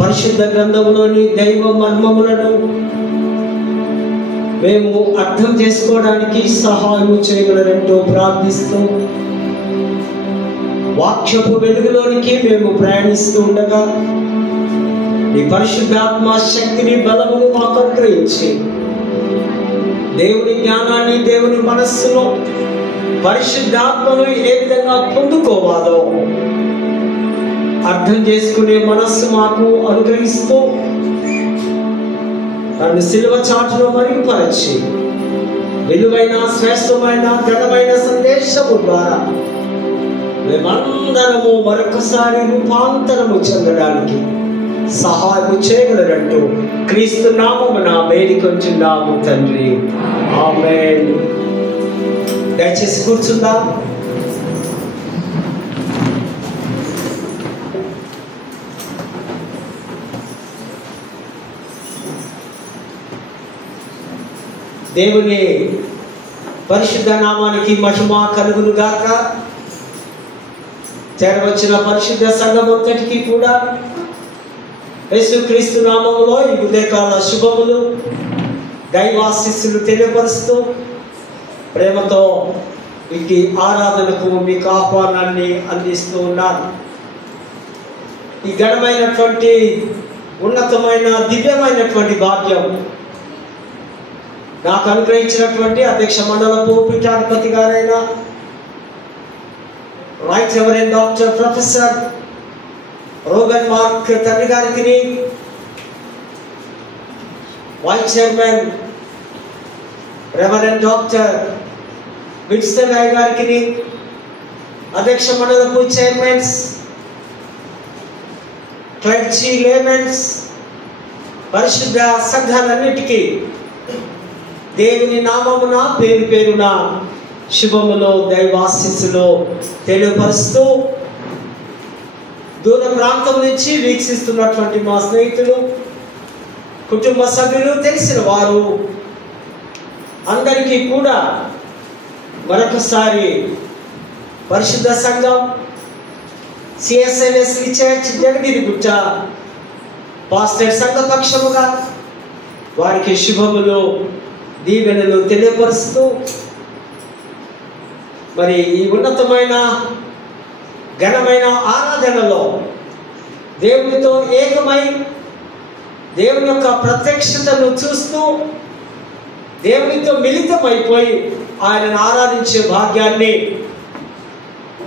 పరిశుద్ధ గ్రంథంలోని దైవ మర్మములను మేము అర్థం చేసుకోవడానికి సహాయం చేయగలరంటూ ప్రార్థిస్తూ, వాక్యపు వెలుగులోనికి మేము ప్రయాణిస్తూ ఉండగా ఈ పరిశుద్ధాత్మ శక్తిని బలమును మాకు అనుగ్రహించి దేవుని జ్ఞానాన్ని, దేవుని మనస్సును, పరిశుద్ధాత్మను ఏ విధంగా పొందుకోవాలో అర్థం చేసుకునే మనస్సు మాకు అనుగ్రహిస్తూ నన్ను సిలువ చాటులో మరుగుపరచి విలువైన, శ్రేష్టమైన, ఘనమైన సందేశము ద్వారా మేమందరము మరొకసారి రూపాంతరము చెందడానికి సహాయం చేయగలరంటూ క్రీస్తు నామమున వేడుకొంచున్నాము తండ్రి. ఆమేన్. దయచేసి కూర్చుందాం. దేవుని పరిశుద్ధ నామానికి మహిమ కలుగును గాక. చేరవచ్చిన పరిశుద్ధ సంఘం అంతటికి కూడా యేసుక్రీస్తు నామములో ఈ ఉదయకాల శుభములు, దైవాశీస్సులు తెలియపరుస్తూ ప్రేమతో ఇటు ఆరాధనకు మీకు ఆహ్వానాన్ని అందిస్తూ ఉన్నాను. ఈ ఘనమైనటువంటి, ఉన్నతమైన, దివ్యమైనటువంటి భాగ్యం నాకు అనుగ్రహించినటువంటి అధ్యక్ష మండలపు పీఠాధిపతి గారైన right reverend doctor professor Reuben Mark తండ్రి గారికి, vice chairman reverend doctor Winston Roy గారికి, అధ్యక్ష మండలపు చైర్మన్స్, క్లర్జీ, లేమెన్స్, పరిశుద్ధ సంఘాలన్నిటికీ దేవుని నామమున పేరు పేరున శుభములో, దైవాశీస్సులో తెలియపరుస్తూ, దూర ప్రాంతం నుంచి వీక్షిస్తున్నటువంటి మా స్నేహితులు, కుటుంబ సభ్యులు, తెలిసిన వారు అందరికీ కూడా మరొకసారి పరిశుద్ధ సంఘం CSNS చర్చ్ జగగిరిగుట్ట పాస్టర్ సంఘ పక్షముగా వారికి శుభములు, దీవెనలు తెలియపరుస్తూ, మరి ఈ ఉన్నతమైన, ఘనమైన ఆరాధనలో దేవునితో ఏకమై దేవుని యొక్క ప్రత్యక్షతను చూస్తూ దేవునితో మిళితమైపోయి ఆయనను ఆరాధించే భాగ్యాన్ని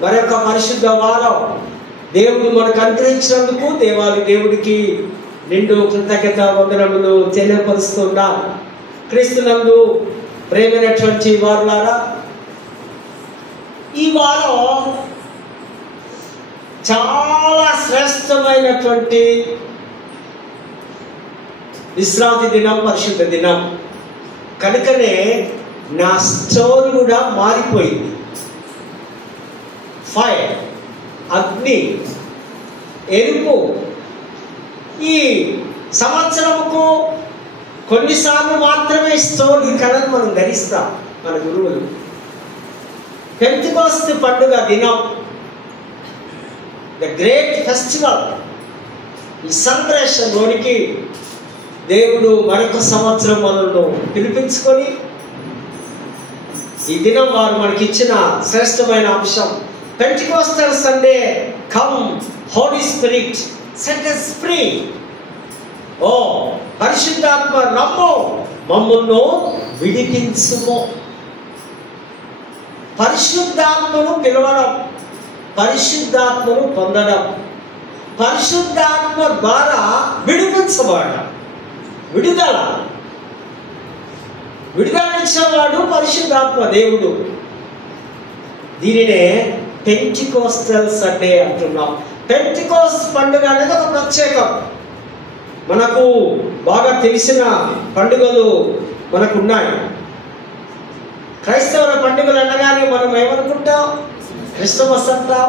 మరొక పరిశుద్ధ వారం దేవుడు మనకు అనుగ్రహించినందుకు దేవుడికి నిండు కృతజ్ఞత వందనములు తెలియపరుస్తున్నాను. క్రీస్తునందు ప్రేమైనటువంటి వారులారా, ఈ వారం చాలా శ్రేష్టమైనటువంటి విశ్రాంతి దినం, పరిశుద్ధ దినం కనుకనే నా స్టోరీ కూడా మారిపోయింది. ఫైర్, అగ్ని, ఎరుపు. ఈ సంవత్సరముకు కొన్నిసార్లు మాత్రమే స్టోరీ కథను మనం ధరిస్తాం మన గురువులు. పెంతెకోస్తు పండుగ దినం, ద గ్రేట్ ఫెస్టివల్, ఈ సెలబ్రేషన్లోనికి దేవుడు మరొక సంవత్సరం మనల్ని పిలిపించుకొని ఈ దినం వారు మనకి ఇచ్చిన శ్రేష్టమైన అంశం Pentecostal Sunday, come holy spirit set us free. ఓ పరిశుద్ధాత్మ నమ్ము, మమ్మును విడిపించుము. పరిశుద్ధాత్మను పిలవడం, పరిశుద్ధాత్మను పొందడం, పరిశుద్ధాత్మ ద్వారా విడిపించబడడం. విడుదలనిచ్చేవాడు పరిశుద్ధాత్మ దేవుడు. దీనినే పెంటెకోస్టల్ సండే అంటున్నాం. పెంటెకోస్తు పండుగ అనేది ఒక ప్రత్యేకం. మనకు బాగా తెలిసిన పండుగలు మనకు ఉన్నాయి. క్రైస్తవుల పండుగలు అనగానే మనం ఏమనుకుంటాం? క్రిస్మస్ అంటాం,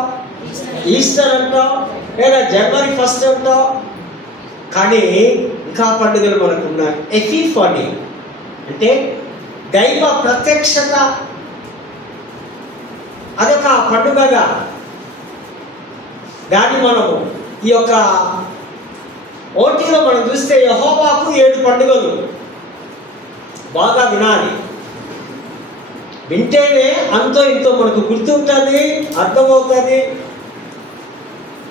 ఈస్టర్ అంటాం, లేదా జనవరి 1 అంటాం. కానీ ఇంకా పండుగలు మనకు ఉన్నాయి. ఎపిఫనీ అంటే దైవ ప్రత్యక్షత, అదొక పండుగగా దాన్ని మనము ఈ యొక్క ఒకటిలో మనం చూస్తే యెహోవాకు 7 పండుగలు. బాగా వినాలి, వింటేనే అంతో ఇంతో మనకు గుర్తుంటుంది, అర్థమవుతుంది,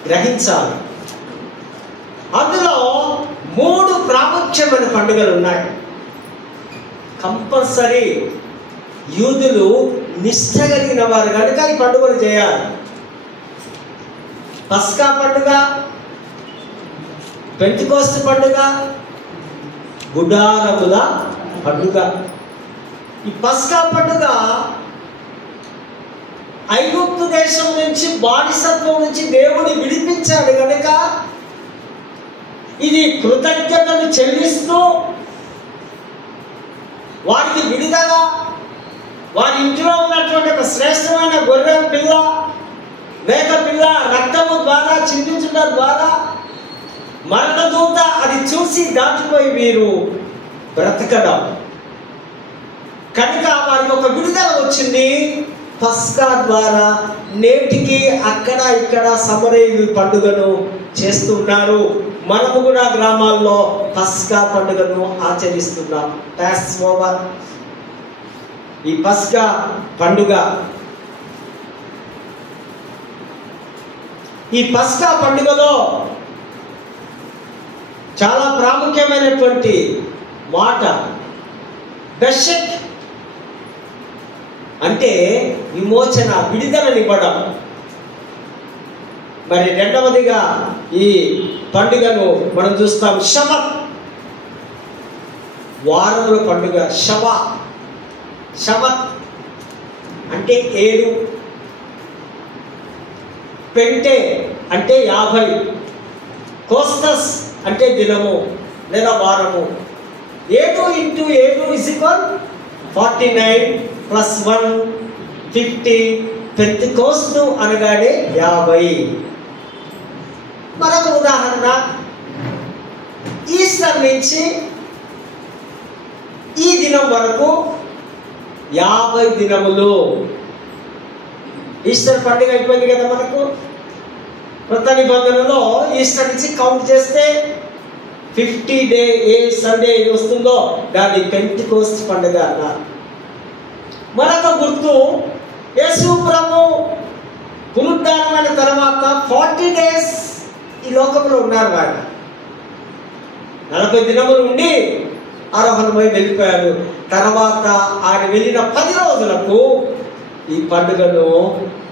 గ్రహించాలి. అందులో 3 ప్రాముఖ్యమైన పండుగలు ఉన్నాయి. కంపల్సరీ యూదులు నిష్ఠ కలిగిన వారు కనుక ఈ పండుగలు చేయాలి. పస్కా పండుగ, పెంతెకోస్తు పండుగ, గుడారముల పండుగ. ఈ పస్కా పండుగ ఐగుప్తు దేశం నుంచి, బానిసత్వం నుంచి దేవుడు విడిపించాడు కనుక ఇది కృతజ్ఞతలు చెల్లిస్తూ వారికి విడుదల, వారి ఇంట్లో ఉన్నటువంటి ఒక శ్రేష్టమైన గొర్రె పిల్ల, మేక పిల్ల రక్తము ద్వారా చిందించడం ద్వారా మరణదూత అది చూసి దాటిపోయి వీరు బ్రతకడం కనుక వారికి ఒక విడుదల వచ్చింది. పస్కా ద్వారా నేటికి అక్కడ ఇక్కడ సమరయులు పండుగను చేస్తున్నారు. మనము కూడా గ్రామాల్లో పస్కా పండుగను ఆచరిస్తున్నాం. Pass over. ఈ పస్కా పండుగ, ఈ పస్కా పండుగలో చాలా ప్రాముఖ్యమైనటువంటి మాట బెషెక్ అంటే విమోచన, విడుదలనివ్వడం. మరి రెండవదిగా ఈ పండుగను మనం చూస్తాం శబత్, వారముల పండుగ. శబత్ అంటే 7, పెంటే అంటే 50, కోస్తస్ అంటే దినము లేదా వారము. 7 × 7 = 49 + 1 50. పెంతెకోస్తు అనగానే 50. మరొక ఉదాహరణ, ఈస్టర్ నుంచి ఈ దినం వరకు 50 దినములు. ఈస్టర్ పండుగ అయిపోయింది కదా మనకు. కొత్త నిబంధనలో ఈస్టర్ నుంచి కౌంట్ చేస్తే 50 డే ఏ సండే వస్తుందో దాన్ని పెంతెకోస్తు పండుగ అన్నారు. మరొక గుర్తు, యేసు ప్రభు పునరుద్ధానమైన తర్వాత 40 days ఈ లోకంలో ఉన్నారు. వాడు 40 దినములు ఉండి ఆరోహణమై వెళ్ళిపోయారు. తర్వాత ఆయన వెళ్ళిన 10 రోజులకు ఈ పండుగను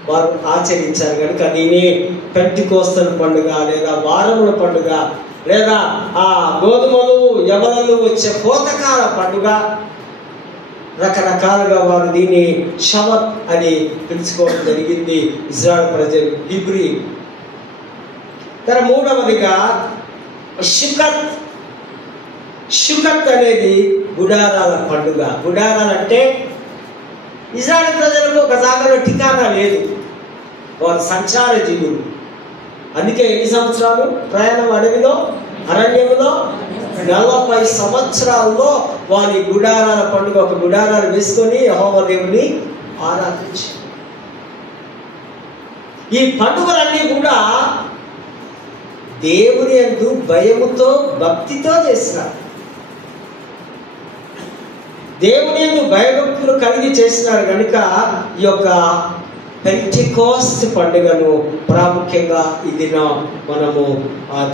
వారు ఆచరించారు కనుక దీన్ని పెంతెకోస్తు పండుగ లేదా వారముల పండుగ లేదా ఆ గోధుమలు యవనలు వచ్చే కోతకాల పండుగ, రకరకాలుగా వారు దీన్ని శబత్ అని పిలుచుకోవడం జరిగింది ఇజ్రాయెల్ ప్రజలు, హీబ్రీ. మూడవదిగా షుకత్ అనేది గుడారాల పండుగ. గుడారాలంటే ఇజ్రాయెల్ ప్రజలకు ఒక జాగాలో ఠికానా లేదు, వారు సంచార జీవులు. అందుకే ఎన్ని సంవత్సరాలు ప్రయాణం? అడవిలో, అరణ్యంలో 40 సంవత్సరాల్లో వారి గుడారాల పండుగ, ఒక గుడారాలు వేసుకొని యెహోవా దేవుని ఆరాధించారు. ఈ పండుగలన్నీ కూడా దేవుని యందు భయముతో భక్తితో చేసినారు. దేవుని యందు భయభక్తులు కలిగి చేసినారు కనుక ఈ యొక్క పెంటెకోస్తు పండుగను ప్రాముఖ్యంగా ఈ దినం మనము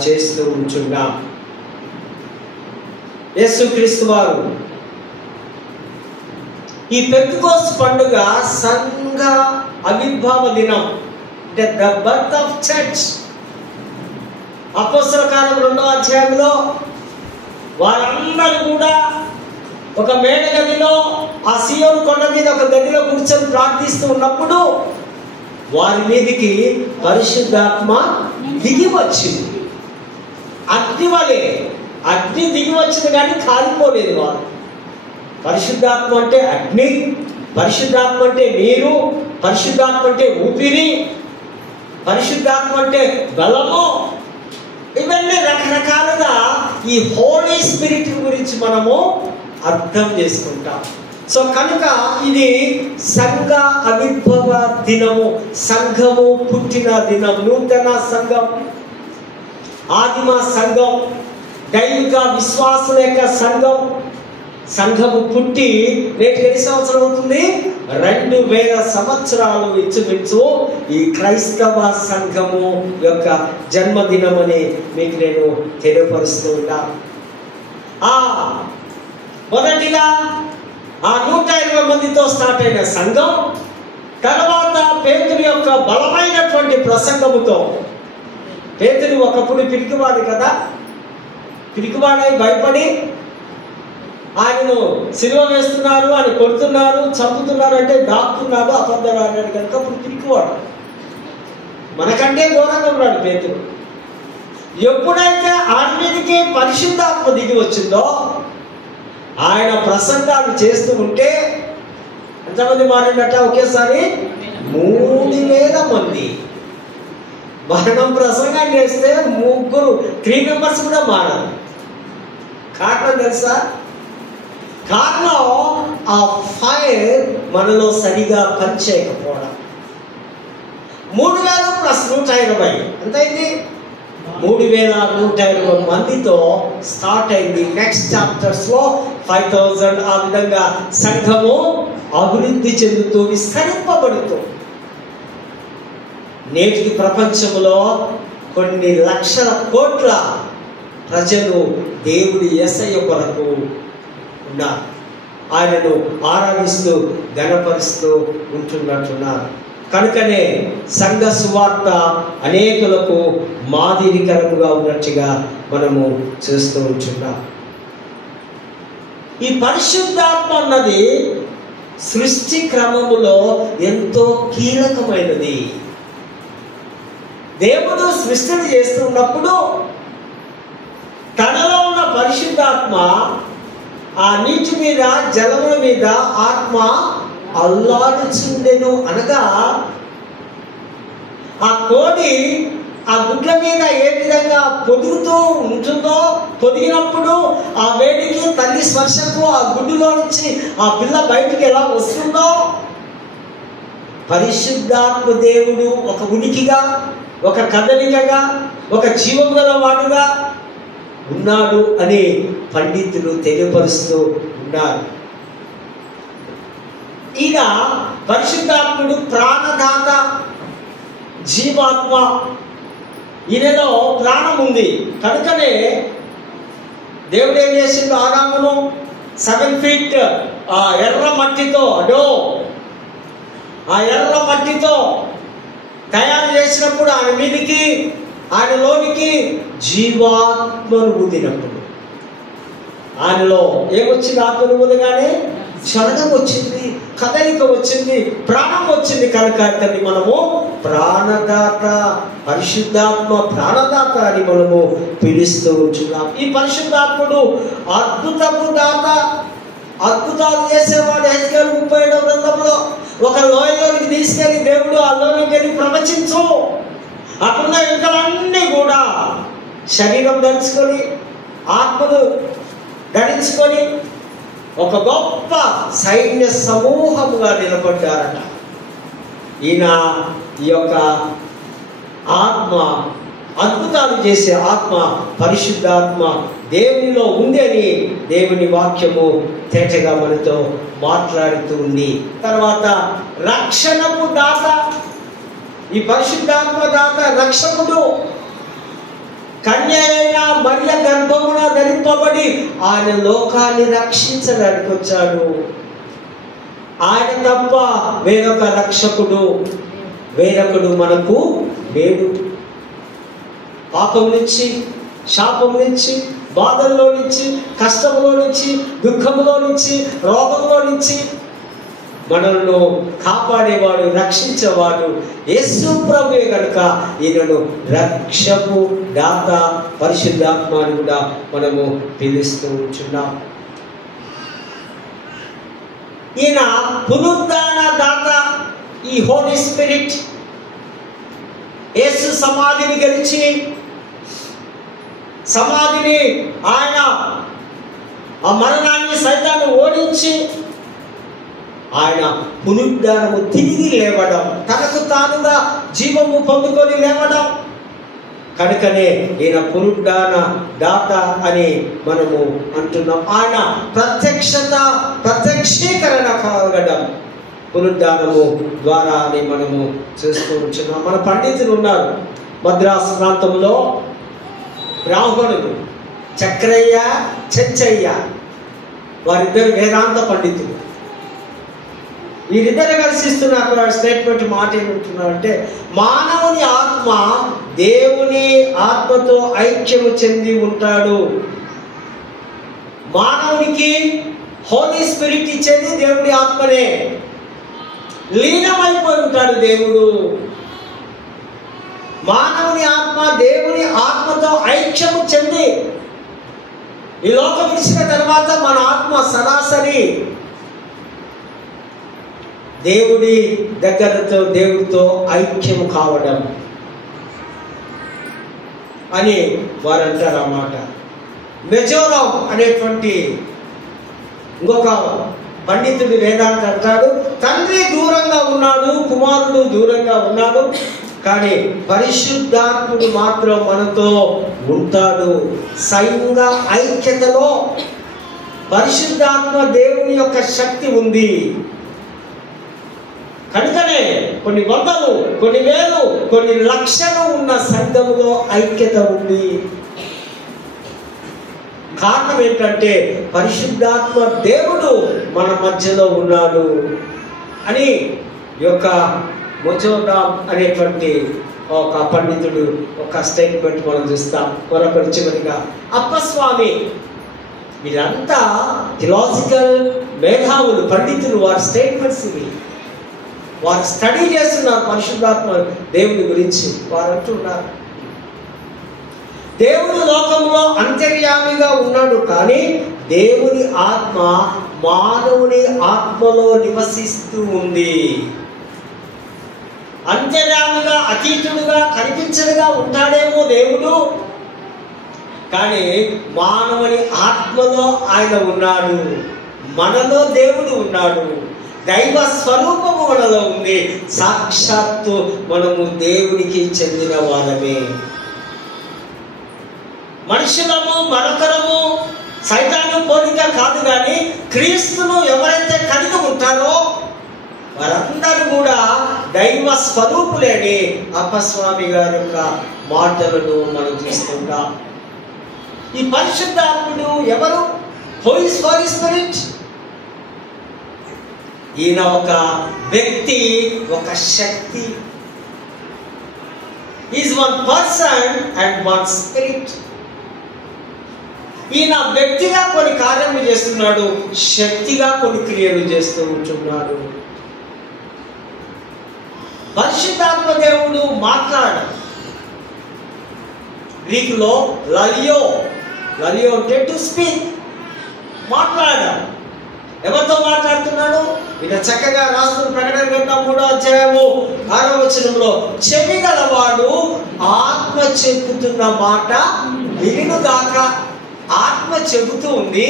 చేస్తూ ఉంటున్నాం. యేసుక్రీస్తు వారు ఈ పెంటెకోస్తు పండుగ సంఘ ఆవిర్భావ దినం, అంటే ద బర్త్ ఆఫ్ చర్చ్. అపోస్తల కార్యం 2వ అధ్యాయంలో వారందరూ కూడా ఒక మేడ గదిలో, ఆ సీయోను కొండ మీద ఒక గదిలో కూర్చొని ప్రార్థిస్తూ ఉన్నప్పుడు వారి మీదికి పరిశుద్ధాత్మ దిగి వచ్చింది. అగ్ని వలె అగ్ని దిగి వచ్చింది కానీ కాలిపోలేదు వారు. పరిశుద్ధాత్మ అంటే అగ్ని, పరిశుద్ధాత్మ అంటే నీరు, పరిశుద్ధాత్మ అంటే ఊపిరి, పరిశుద్ధాత్మ అంటే బలము. ఇవన్నీ రకరకాలుగా ఈ హోలీ స్పిరిట్ గురించి మనము అర్థం చేసుకుంటాం. సో కనుక ఇది సంఘ ఆవిర్భావ దినము, సంఘము పుట్టిన దినం, నూతన సంఘం, ఆదిమ సంఘం దైవిక విశ్వాసుల యొక్క సంఘము పుట్టి నేటికి ఎన్ని సంవత్సరాలు అవుతుంది? 2000 సంవత్సరాలు ఇంచుమించు ఈ క్రైస్తవ సంఘము యొక్క జన్మదినమని మీకు నేను తెలియపరుస్తూ ఉన్నాను. మొదటిగా 120 మందితో స్టార్ట్ అయిన సంఘం తర్వాత పేతురు యొక్క బలమైనటువంటి ప్రసంగముతో, పేతురు ఒకప్పుడు పిరికివాడు కదా, పిరికివాడై భయపడి ఆయనను సిలువ వేస్తున్నారు, ఆయన కొడుతున్నారు, చంపుతున్నారు అంటే దాక్కున్నాడు, అబద్ధాలు ఆడాడు కనుక అప్పుడు పిరికివాడు. మనకంటే ఘోరంగా ఉన్నాడు పేతురు. ఎప్పుడైతే ఆయన మీదకి పరిశుద్ధాత్మ దిగి వచ్చిందో ఆయన ప్రసంగాలు చేస్తూ ఉంటే ఎంతమంది మారినట్ట? ఒకేసారి 3000 మంది. మనం ప్రసంగం చేస్తే 3 మెంబర్స్ కూడా మారారు. కారణం తెలుసా? కారణం ఆ ఫైర్ మనలో సరిగా పనిచేయకపోవడం. 3000 ప్లస్ 120 ఎంతైంది? 3120 మందితో స్టార్ట్ అయింది. నెక్స్ట్ చాప్టర్స్ లో 5000. ఆ విధంగా సంఘము అభివృద్ధి చెందుతూ విస్తరింపబడుతూ నేటికి ప్రపంచంలో కొన్ని లక్షల కోట్ల ప్రజలు దేవుడి యేసయ్య కొరకు ఉన్నారు. ఆయనను ఆరాధిస్తూ ఘనపరుస్తూ ఉంటున్నట్టున్నారు. కనుకనే సంఘ సువార్త అనేకులకు మాదిరికరముగా ఉన్నట్టుగా మనము చూస్తూ ఉంటున్నాం. ఈ పరిశుద్ధాత్మ అన్నది సృష్టి క్రమములో ఎంతో కీలకమైనది. దేవుడు సృష్టిని చేస్తున్నప్పుడు తనలో ఉన్న పరిశుద్ధాత్మ ఆ నీటి మీద, జలముల మీద ఆత్మ అల్లాడుచుండెను. అనగా ఆ కోడి ఆ గుడ్ల మీద ఏ విధంగా పొదుగుతూ ఉంటుందో, పొదిగినప్పుడు ఆ వేడికి తల్లి స్పర్శకు ఆ గుడ్డులో నుంచి ఆ పిల్ల బయటికి ఎలా వస్తుందో, పరిశుద్ధాత్మ దేవుడు ఒక ఉనికిగా, ఒక కదలికగా, ఒక జీవం గల వాడుగా ఉన్నాడు అని పండితులు తెలియపరుస్తూ ఉన్నారు. ఈయన పరిశుద్ధాత్ముడు ప్రాణదాత, జీవాత్మ. ఈయనలో ప్రాణం ఉంది. కనుకనే దేవుడు ఏం చేసిండు? ఆదామును 7 feet ఆ ఎర్ర మట్టితో ఆ ఎర్ర మట్టితో తయారు చేసినప్పుడు ఆయన మీదికి, ఆయనలోనికి జీవాత్మను ఊదినప్పుడు ఆయనలో ఏమొచ్చింది? ఆత్మను ఊదగానే చలనం వచ్చింది, కదలిక వచ్చింది, ప్రాణం వచ్చింది. కనుక అతన్ని మనము ప్రాణదాత, పరిశుద్ధాత్మ ప్రాణదాత అని మనము పిలుస్తూ ఉంటున్నాం. ఈ పరిశుద్ధాత్ముడు అద్భుతము దాత, అద్భుతాలు చేసేవాడు. హెజ్కేలు 37వ గ్రంథంలో ఒక లోయలోనికి తీసుకెళ్లి దేవుడు ఆ లోయలోకి వెళ్ళి ప్రవచించు, అక్కడున్న ఎముకలన్నీ కూడా శరీరం ధరించుకొని, ఆత్మను ధరించుకొని ఒక గొప్ప సైన్య సమూహముగా నిలబడ్డారట. ఈయన ఈ యొక్క ఆత్మ, అద్భుతాలు చేసే ఆత్మ, పరిశుద్ధాత్మ దేవునిలో ఉంది అని దేవుని వాక్యము తేటగా మనతో మాట్లాడుతూ ఉంది. తర్వాత రక్షణకు దాత, ఈ పరిశుద్ధాత్మ దాత రక్షకుడు. కన్య అయిన మరియ గర్భమున ధరింపబడి ఆయన లోకాన్ని రక్షించడానికి వచ్చాడు. ఆయన తప్ప వేరొక రక్షకుడు, వేరొకడు మనకు లేడు. పాపం నుంచి, శాపం నుంచి, బాధల్లో నుంచి, కష్టంలో నుంచి, దుఃఖంలో నుంచి, రోగంలో నుంచి మనల్ని కాపాడేవాడు, రక్షించేవాడు యేసు ప్రభువే. కనుక ఈయనను రక్షకు దాత, పరిశుద్ధాత్మ అని కూడా మనము పిలుస్తూ ఉంటున్నాం. ఈయన పునరుద్ధాన దాత, ఈ హోలీ స్పిరిట్. యేసు సమాధిని గెలిచి, సమాధిని ఆయన ఆ మరణాన్ని, సైతాన్ని ఓడించి ఆయన పునరుద్ధానము తిరిగి లేవడం, తనకు తానుగా జీవము పొందుకొని లేవడం, కనుకనే ఈయన పునరుద్ధాన దాత అని మనము అంటున్నాం. ఆయన ప్రత్యక్షీకరణ కలగడం పునరుద్ధానము ద్వారా అని మనము చూస్తూ ఉంటున్నాం. మన పండితులు ఉన్నారు మద్రాసు ప్రాంతంలో, బ్రాహ్మణులు చక్రయ్య చెంచయ్య, వారిద్దరు వేదాంత పండితులు. వీరిద్దరు కలిసి ఇస్తున్న స్టేట్మెంట్ మాట ఏమంటున్నారంటే, మానవుని ఆత్మ దేవుని ఆత్మతో ఐక్యము చెంది ఉంటాడు. మానవునికి హోలీ స్పిరిట్ ఇచ్చేది దేవుడి ఆత్మనే. లీనమైపోయి ఉంటాడు దేవుడు. మానవుని ఆత్మ దేవుని ఆత్మతో ఐక్యము చెంది, ఈ లోకం ఇచ్చిన తర్వాత మన ఆత్మ సరాసరి దేవుడి దేవుడితో ఐక్యము కావడం అని వారు అంటారు అన్నమాట. మెజోరావ్ అనేటువంటి ఇంకొక పండితుడి వేదాంత అంటాడు, తండ్రి దూరంగా ఉన్నాడు, కుమారుడు దూరంగా ఉన్నాడు, కానీ పరిశుద్ధాత్ముడు మాత్రం మనతో ఉంటాడు. సంఘ ఐక్యతలో పరిశుద్ధాత్మ దేవుని యొక్క శక్తి ఉంది. కనుకనే కొన్ని వందలు, కొన్ని వేలు, కొన్ని లక్షలు ఉన్న సంఘంలో ఐక్యత ఉంది. కారణం ఏంటంటే పరిశుద్ధాత్మ దేవుడు మన మధ్యలో ఉన్నాడు అని యొక్క మొజోరామ్ అనేటువంటి ఒక పండితుడు ఒక స్టేట్మెంట్ మనం చూస్తాం. మరొకటి చివరిగా అప్పస్వామి. వీళ్ళంతా థిలాజికల్ మేధావులు, పండితులు. వారి స్టేట్మెంట్స్ ఇవి. వారు స్టడీ చేస్తున్నారు పరిశుద్ధాత్మ దేవుని గురించి. వారు అంటున్నారు, దేవుని లోకంలో అంతర్యామిగా ఉన్నాడు, కానీ దేవుని ఆత్మ మానవుని ఆత్మలో నివసిస్తూ ఉంది. అంతర్యామిగా, అతీతుడుగా, కనిపించడుగా ఉంటాడేమో దేవుడు, కానీ మానవుని ఆత్మలో ఆయన ఉన్నాడు. మనలో దేవుడు ఉన్నాడు. దైవ స్వరూపము మనలో ఉంది. సాక్షాత్తు మనము దేవునికి చెందిన వాళ్ళమే. మనుషులము, మరొకరము, సైతాను పోలిక కాదు, కానీ క్రీస్తును ఎవరైతే కలిగి ఉంటారో వారందరూ కూడా దైవ స్వరూపులేని అప్పస్వామి గారి యొక్క మాటలను మనం చూస్తుంటాం. ఈ పరిశుద్ధాత్ముడు ఎవరు? Holy spirit. ఈయన ఒక వ్యక్తి, ఒక శక్తి. Is one person and one spirit. ఈయన వ్యక్తిగా కొన్ని కార్యములు చేస్తున్నాడు, శక్తిగా కొన్ని క్రియలు చేస్తూ ఉంటున్నాడు. పరిశుద్ధాత్మ దేవుడు మాట్లాడాడు. గ్రీకులో లలియో అంటే టు స్పీక్, మాట్లాడాడు. ఎవరితో మాట్లాడుతున్నాడు? ఈయన చక్కగా రాస్తున్న ప్రకటన గ్రంథం 3వ అధ్యాయము 6వ వచనంలో, చెవి గలవాడు ఆత్మ చెబుతున్న మాట వినుగాక. ఆత్మ చెబుతూ ఉంది.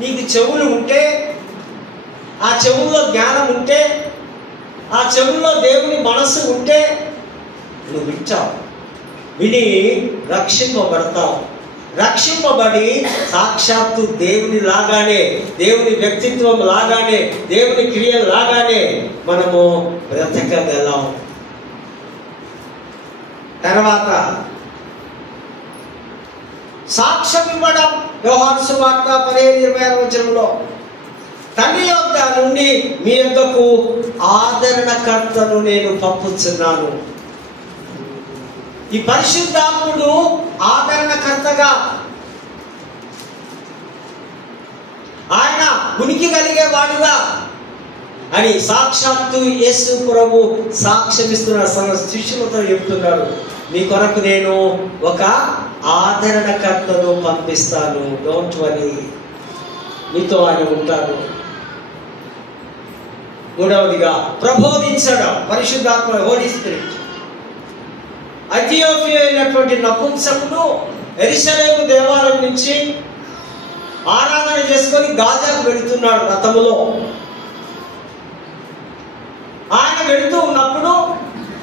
నీకు చెవులు ఉంటే, ఆ చెవుల్లో జ్ఞానం ఉంటే, ఆ చెవుల్లో దేవుని మనస్సు ఉంటే నువ్వు వింటావు, విని రక్షింపబడతావు. రక్షింపబడి సాక్షాత్తు దేవుని లాగానే, దేవుని వ్యక్తిత్వం లాగానే, దేవుని క్రియలు లాగానే మనము బ్రతకగలం. తర్వాత సాక్ష్యం ఇవ్వడం. యోహాను సువార్త 15:26 వచనంలో, తండ్రి యొద్ద నుండి మీ యొద్దకు ఆదరణకర్తను నేను పంపుచున్నాను. ఈ పరిశుద్ధాత్ముడు ఆదరణకర్తగా, ఆయన ఉనికి కలిగే వాడుగా అని సాక్షాత్తు యేసు ప్రభు సాక్ష్యమిస్తున్న శిష్యులతో చెప్తున్నాడు, మీ కొరకు నేను ఒక ఆదరణకర్తను పంపిస్తాను, డోంట్ వరీ, మీతో ఆయన ఉంటాడు. మూడవదిగా ప్రబోధించడం. పరిశుద్ధాత్మ, హోలీ స్పిరిట్. ఇథియోపియా అయినటువంటి నపుంసకుడు యెరూషలేము దేవాలయం నుంచి ఆరాధన చేసుకొని గాజాకు వెళుతున్నాడు రథములో. ఆయన వెళుతూ ఉన్నప్పుడు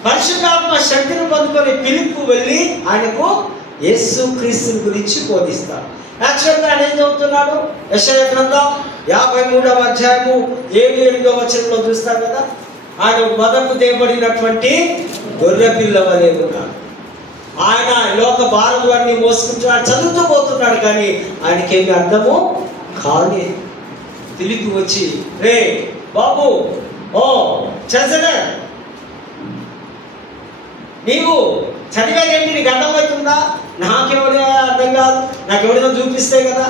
పరిశుద్ధాత్మ శక్తిని పొందుకొని ఫిలిప్పు వెళ్ళి ఆయనకు యేసుక్రీస్తుని గురించి బోధిస్తాడు. యాక్చువల్గా ఆయన ఏం చదువుతున్నాడు? యెషయా గ్రంథం 53వ అధ్యాయము 7-8వ వచనంలో చూస్తాం కదా, ఆయన మొదలు తేబడినటువంటి గొర్రె పిల్ల వలె ఉన్నాడు. ఆయన లోక భారములన్నీ మోసుకుంటున్నాడు, చదువుతూ పోతున్నాడు, కానీ ఆయనకేమి అర్థము కాలేదు. ఫిలిప్పు వచ్చి, రే బాబు, ఓ చదివే, నీవు చదివేదేంటి, నీకు అర్థమవుతుందా? నాకెవరైనా అర్థం కాదు, నాకెవరైనా చూపిస్తే కదా,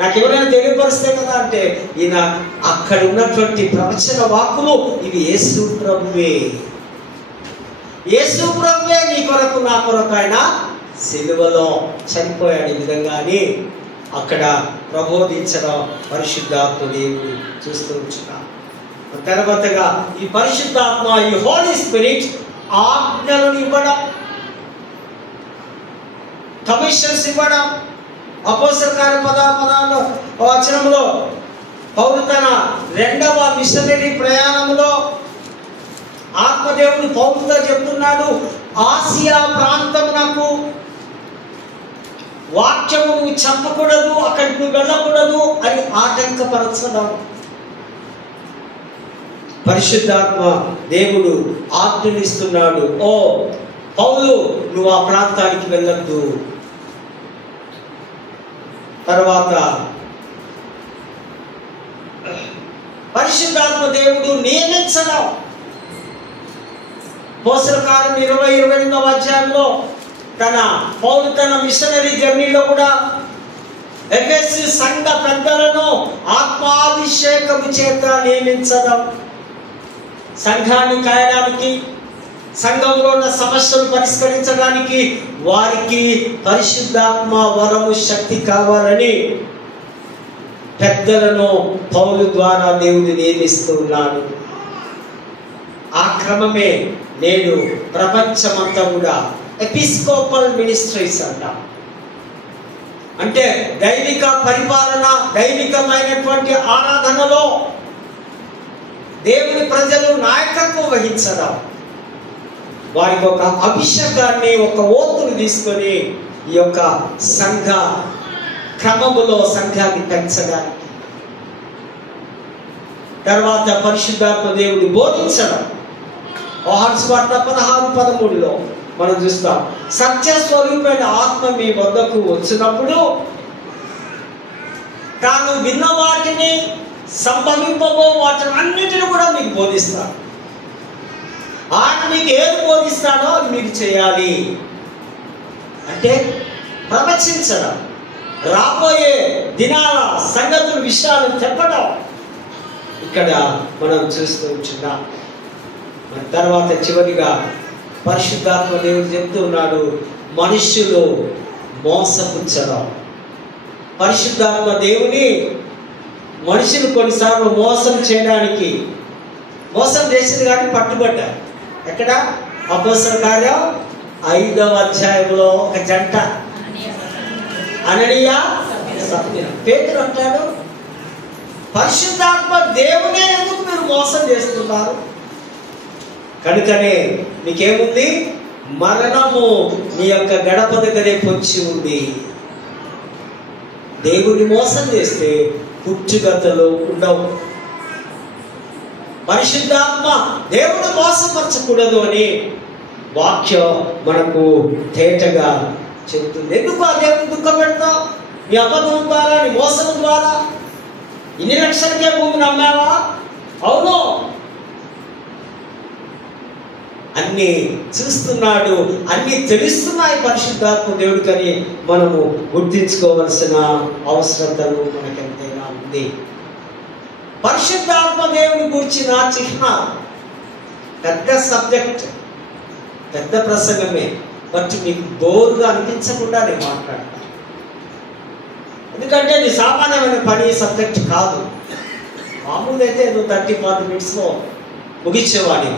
నాకెవరైనా తెలియపరిస్తే కదా అంటే, ఈయన అక్కడ ఉన్నటువంటి ప్రవచన వాక్కులు ఇవి యేసు ప్రభువే, యేసు ప్రభువే నీ కొరకు నా కొరకు ఆయన సిలువలో చనిపోయాడు ఈ విధంగా అని అక్కడ ప్రబోధించడం పరిశుద్ధాత్మ దేవుడు చూస్తూ ఉంటున్నాం. తర్వాతగా ఈ పరిశుద్ధాత్మ, ఈ హోలీ స్పిరిట్ ఆజ్ఞలను ఇవ్వడం, కమిషన్స్ ఇవ్వడం. అపోస్తల కార్య 16వ వచనంలో పౌలు తన 2వ మిషనరీ ప్రయాణంలో ఆత్మదేవుడు పౌలుతో చెప్తున్నాడు, ఆసియా ప్రాంతమునకు వాక్యము నువ్వు చెప్పకూడదు, అక్కడికి నువ్వు వెళ్ళకూడదు అని ఆటంకపరచడం. పరిశుద్ధాత్మ దేవుడు ఆజ్ఞనిస్తున్నాడు, ఓ పౌలు నువ్వు ఆ ప్రాంతానికి వెళ్ళొద్దు. తర్వాత పరిశుద్ధాత్మ దేవుడు నియమించడం. అపోస్తల కార్యం 20-28వ అధ్యాయంలో పౌలు తన మిషనరీ జర్నీలో కూడా ఎఫెసు సంఘ పెద్దలను ఆత్మాభిషేకము చేత నియమించడం, సంఘాన్ని కాయడానికి, సంఘంలో ఉన్న సమస్యలు పరిష్కరించడానికి వారికి పరిశుద్ధాత్మ వరము శక్తి కావాలని పెద్దలను పౌలు ద్వారా దేవుడు నియమిస్తూ ఉన్నాడు. ఆ క్రమమే నేడు ప్రపంచమంతా కూడా ఎపిస్కోపల్ మినిస్ట్రీస్ అంటాం. అంటే దైవిక పరిపాలన, దైవికమైనటువంటి ఆరాధనలో దేవుని ప్రజలు నాయకత్వం వహించడం, వారికి ఒక అభిషేకాన్ని, ఒక ఓతును తీసుకొని ఈ యొక్క సంఘ క్రమములో సంఘాన్ని పెంచడానికి. తర్వాత పరిశుద్ధాత్మ దేవుడు బోధించడం. యోహాను సువార్త 16-13లో మనం చూస్తాం, సత్యస్వరూపమైన ఆత్మ మీ వద్దకు వచ్చినప్పుడు తాను విన్న వాటిని, సంభవింపబో వాటిని అన్నిటిని కూడా మీకు బోధిస్తాడు. ఆయన మీకు ఏది బోధిస్తాడో అది మీకు చేయాలి. అంటే ప్రవచించడం, రాబోయే దినాల సంగతుల విషయాలను చెప్పడం ఇక్కడ మనం చూస్తూ ఉంటున్నాం. తర్వాత చివరిగా పరిశుద్ధాత్మ దేవుడు చెప్తున్నాడు, మనుష్యులు మోసపుచ్చడం. పరిశుద్ధాత్మ దేవుని మనుషులు కొన్నిసార్లు మోసం చేయడానికి, మోసం చేసింది కానీ పట్టుబడ్డారు. ఎక్కడ? అపోస్తల కార్యం 5వ అధ్యాయంలో ఒక జంట, అననీయ సఫీరా. పేతురు అంటాడు, పరిశుద్ధాత్మ దేవునే ఎందుకు మీరు మోసం చేస్తున్నారు? కనుకనే నీకేముంది? మరణము నీ యొక్క గడప దగ్గరే పొంచి ఉంది. దేవుని మోసం చేస్తే పుట్టుగతలు ఉండవు. పరిశుద్ధాత్మ దేవుడు మోసపరచకూడదు అని వాక్యం మనకు తేటగా చెబుతుంది. ఎందుకు ఆ దేవుని దుఃఖ పెడతావు? నీ అబద్ధం ద్వారా, నీ మోసం ద్వారా ఇన్ని లక్షలకే భూమిని అమ్మావా? అవును, అన్ని చూస్తున్నాడు, అన్ని తెలుస్తున్నాయి పరిశుద్ధాత్మ దేవుడు. కానీ మనము గుర్తించుకోవలసిన అవసరతలు మనకెంతైనా ఉంది. పరిశుద్ధాత్మ దేవుని గురించిన చిహ్నం పెద్ద సబ్జెక్ట్, పెద్ద ప్రసంగమే. బట్ మీకు బోరుగా అనిపించకుండా నేను మాట్లాడతాను, ఎందుకంటే ఇది సామాన్యమైన పని సబ్జెక్ట్ కాదు. మామూలు అయితే 30-40 మినిట్స్లో ముగించేవాడి.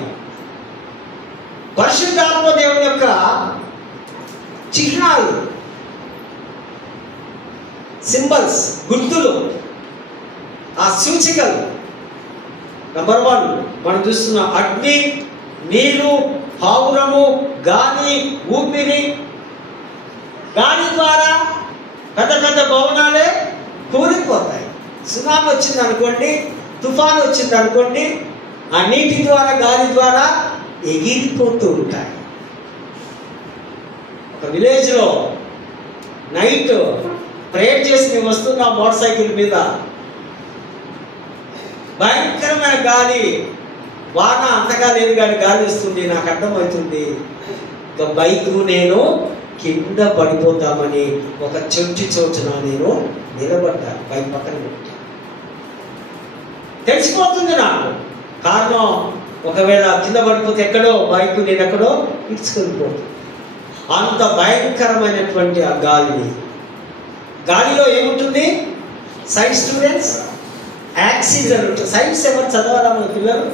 పరిశుద్ధాత్మ దేవుని యొక్క చిహ్నాలు, సింబల్స్, గుర్తులు, ఆ సూచికలు. నంబర్ 1 మనం చూస్తున్న అగ్ని, నీరు, పావురము, గాలి, ఊపిరి, గాలి ద్వారా పెద్ద పెద్ద భవనాలే కూలిపోతాయి. సునామీ వచ్చింది అనుకోండి, తుఫాను వచ్చింది అనుకోండి, ఆ నీటి ద్వారా గాలి ద్వారా ఎగిరిపోతూ ఉంటాయి. ఒక విలేజ్లో నైట్ ప్రేయర్ చేసి మేము వస్తున్నా మోటార్ సైకిల్ మీద, భయంకరమైన గాలి, వాన అంతగా లేదు కానీ గాలి వస్తుంది. నాకు అర్థమవుతుంది ఇక బైక్ నేను కింద పడిపోతామని ఒక చోటున నేను నిలబడ్డా, బైక్ పక్కన పెట్టా. తెలిసిపోతుంది నాకు కారణం, ఒకవేళ కింద పడిపోతే ఎక్కడో బైక్ నేను ఎక్కడో ఇడ్చుకొని అంత భయంకరమైనటువంటి ఆ గాలిలో ఏముంటుంది? సైన్స్ స్టూడెంట్స్, ఆక్సిజన్ ఉంటుంది. సైన్స్ ఎవరు చదవాలా మన పిల్లలు?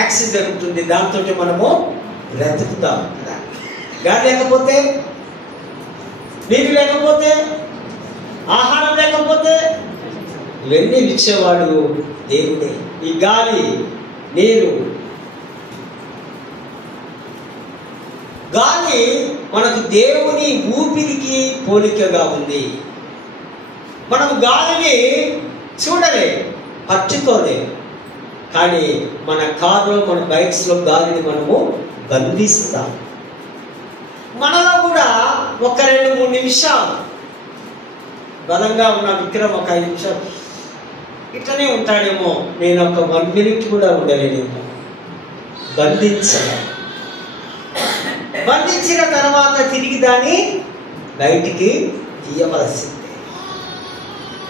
ఆక్సిజన్ ఉంటుంది, దాంతో మనము బ్రతుకుతాం కదా. గాలి లేకపోతే, నీరు లేకపోతే, ఆహారం లేకపోతే ఇవన్నీ ఇచ్చేవాడు దేవుడే. ఈ గాలి, నీరు, గాలి మనకు దేవుని ఊపిరికి పోలికగా ఉంది. మనం గాలిని చూడలే, పట్టుకోలే, కానీ మన కారులో, మన బైక్స్లో గాలిని మనము బంధిస్తాం. మనలో కూడా ఒక 2-3 నిమిషాలు బలంగా ఉన్న విక్రమ్ ఒక 5 నిమిషాలు ఇట్లనే ఉంటాడేమో, నేను ఒక 1 మినిట్ కూడా ఉండలేనేమో. బంధించిన తర్వాత తిరిగి దాన్ని బయటికి తీయవలసిందే.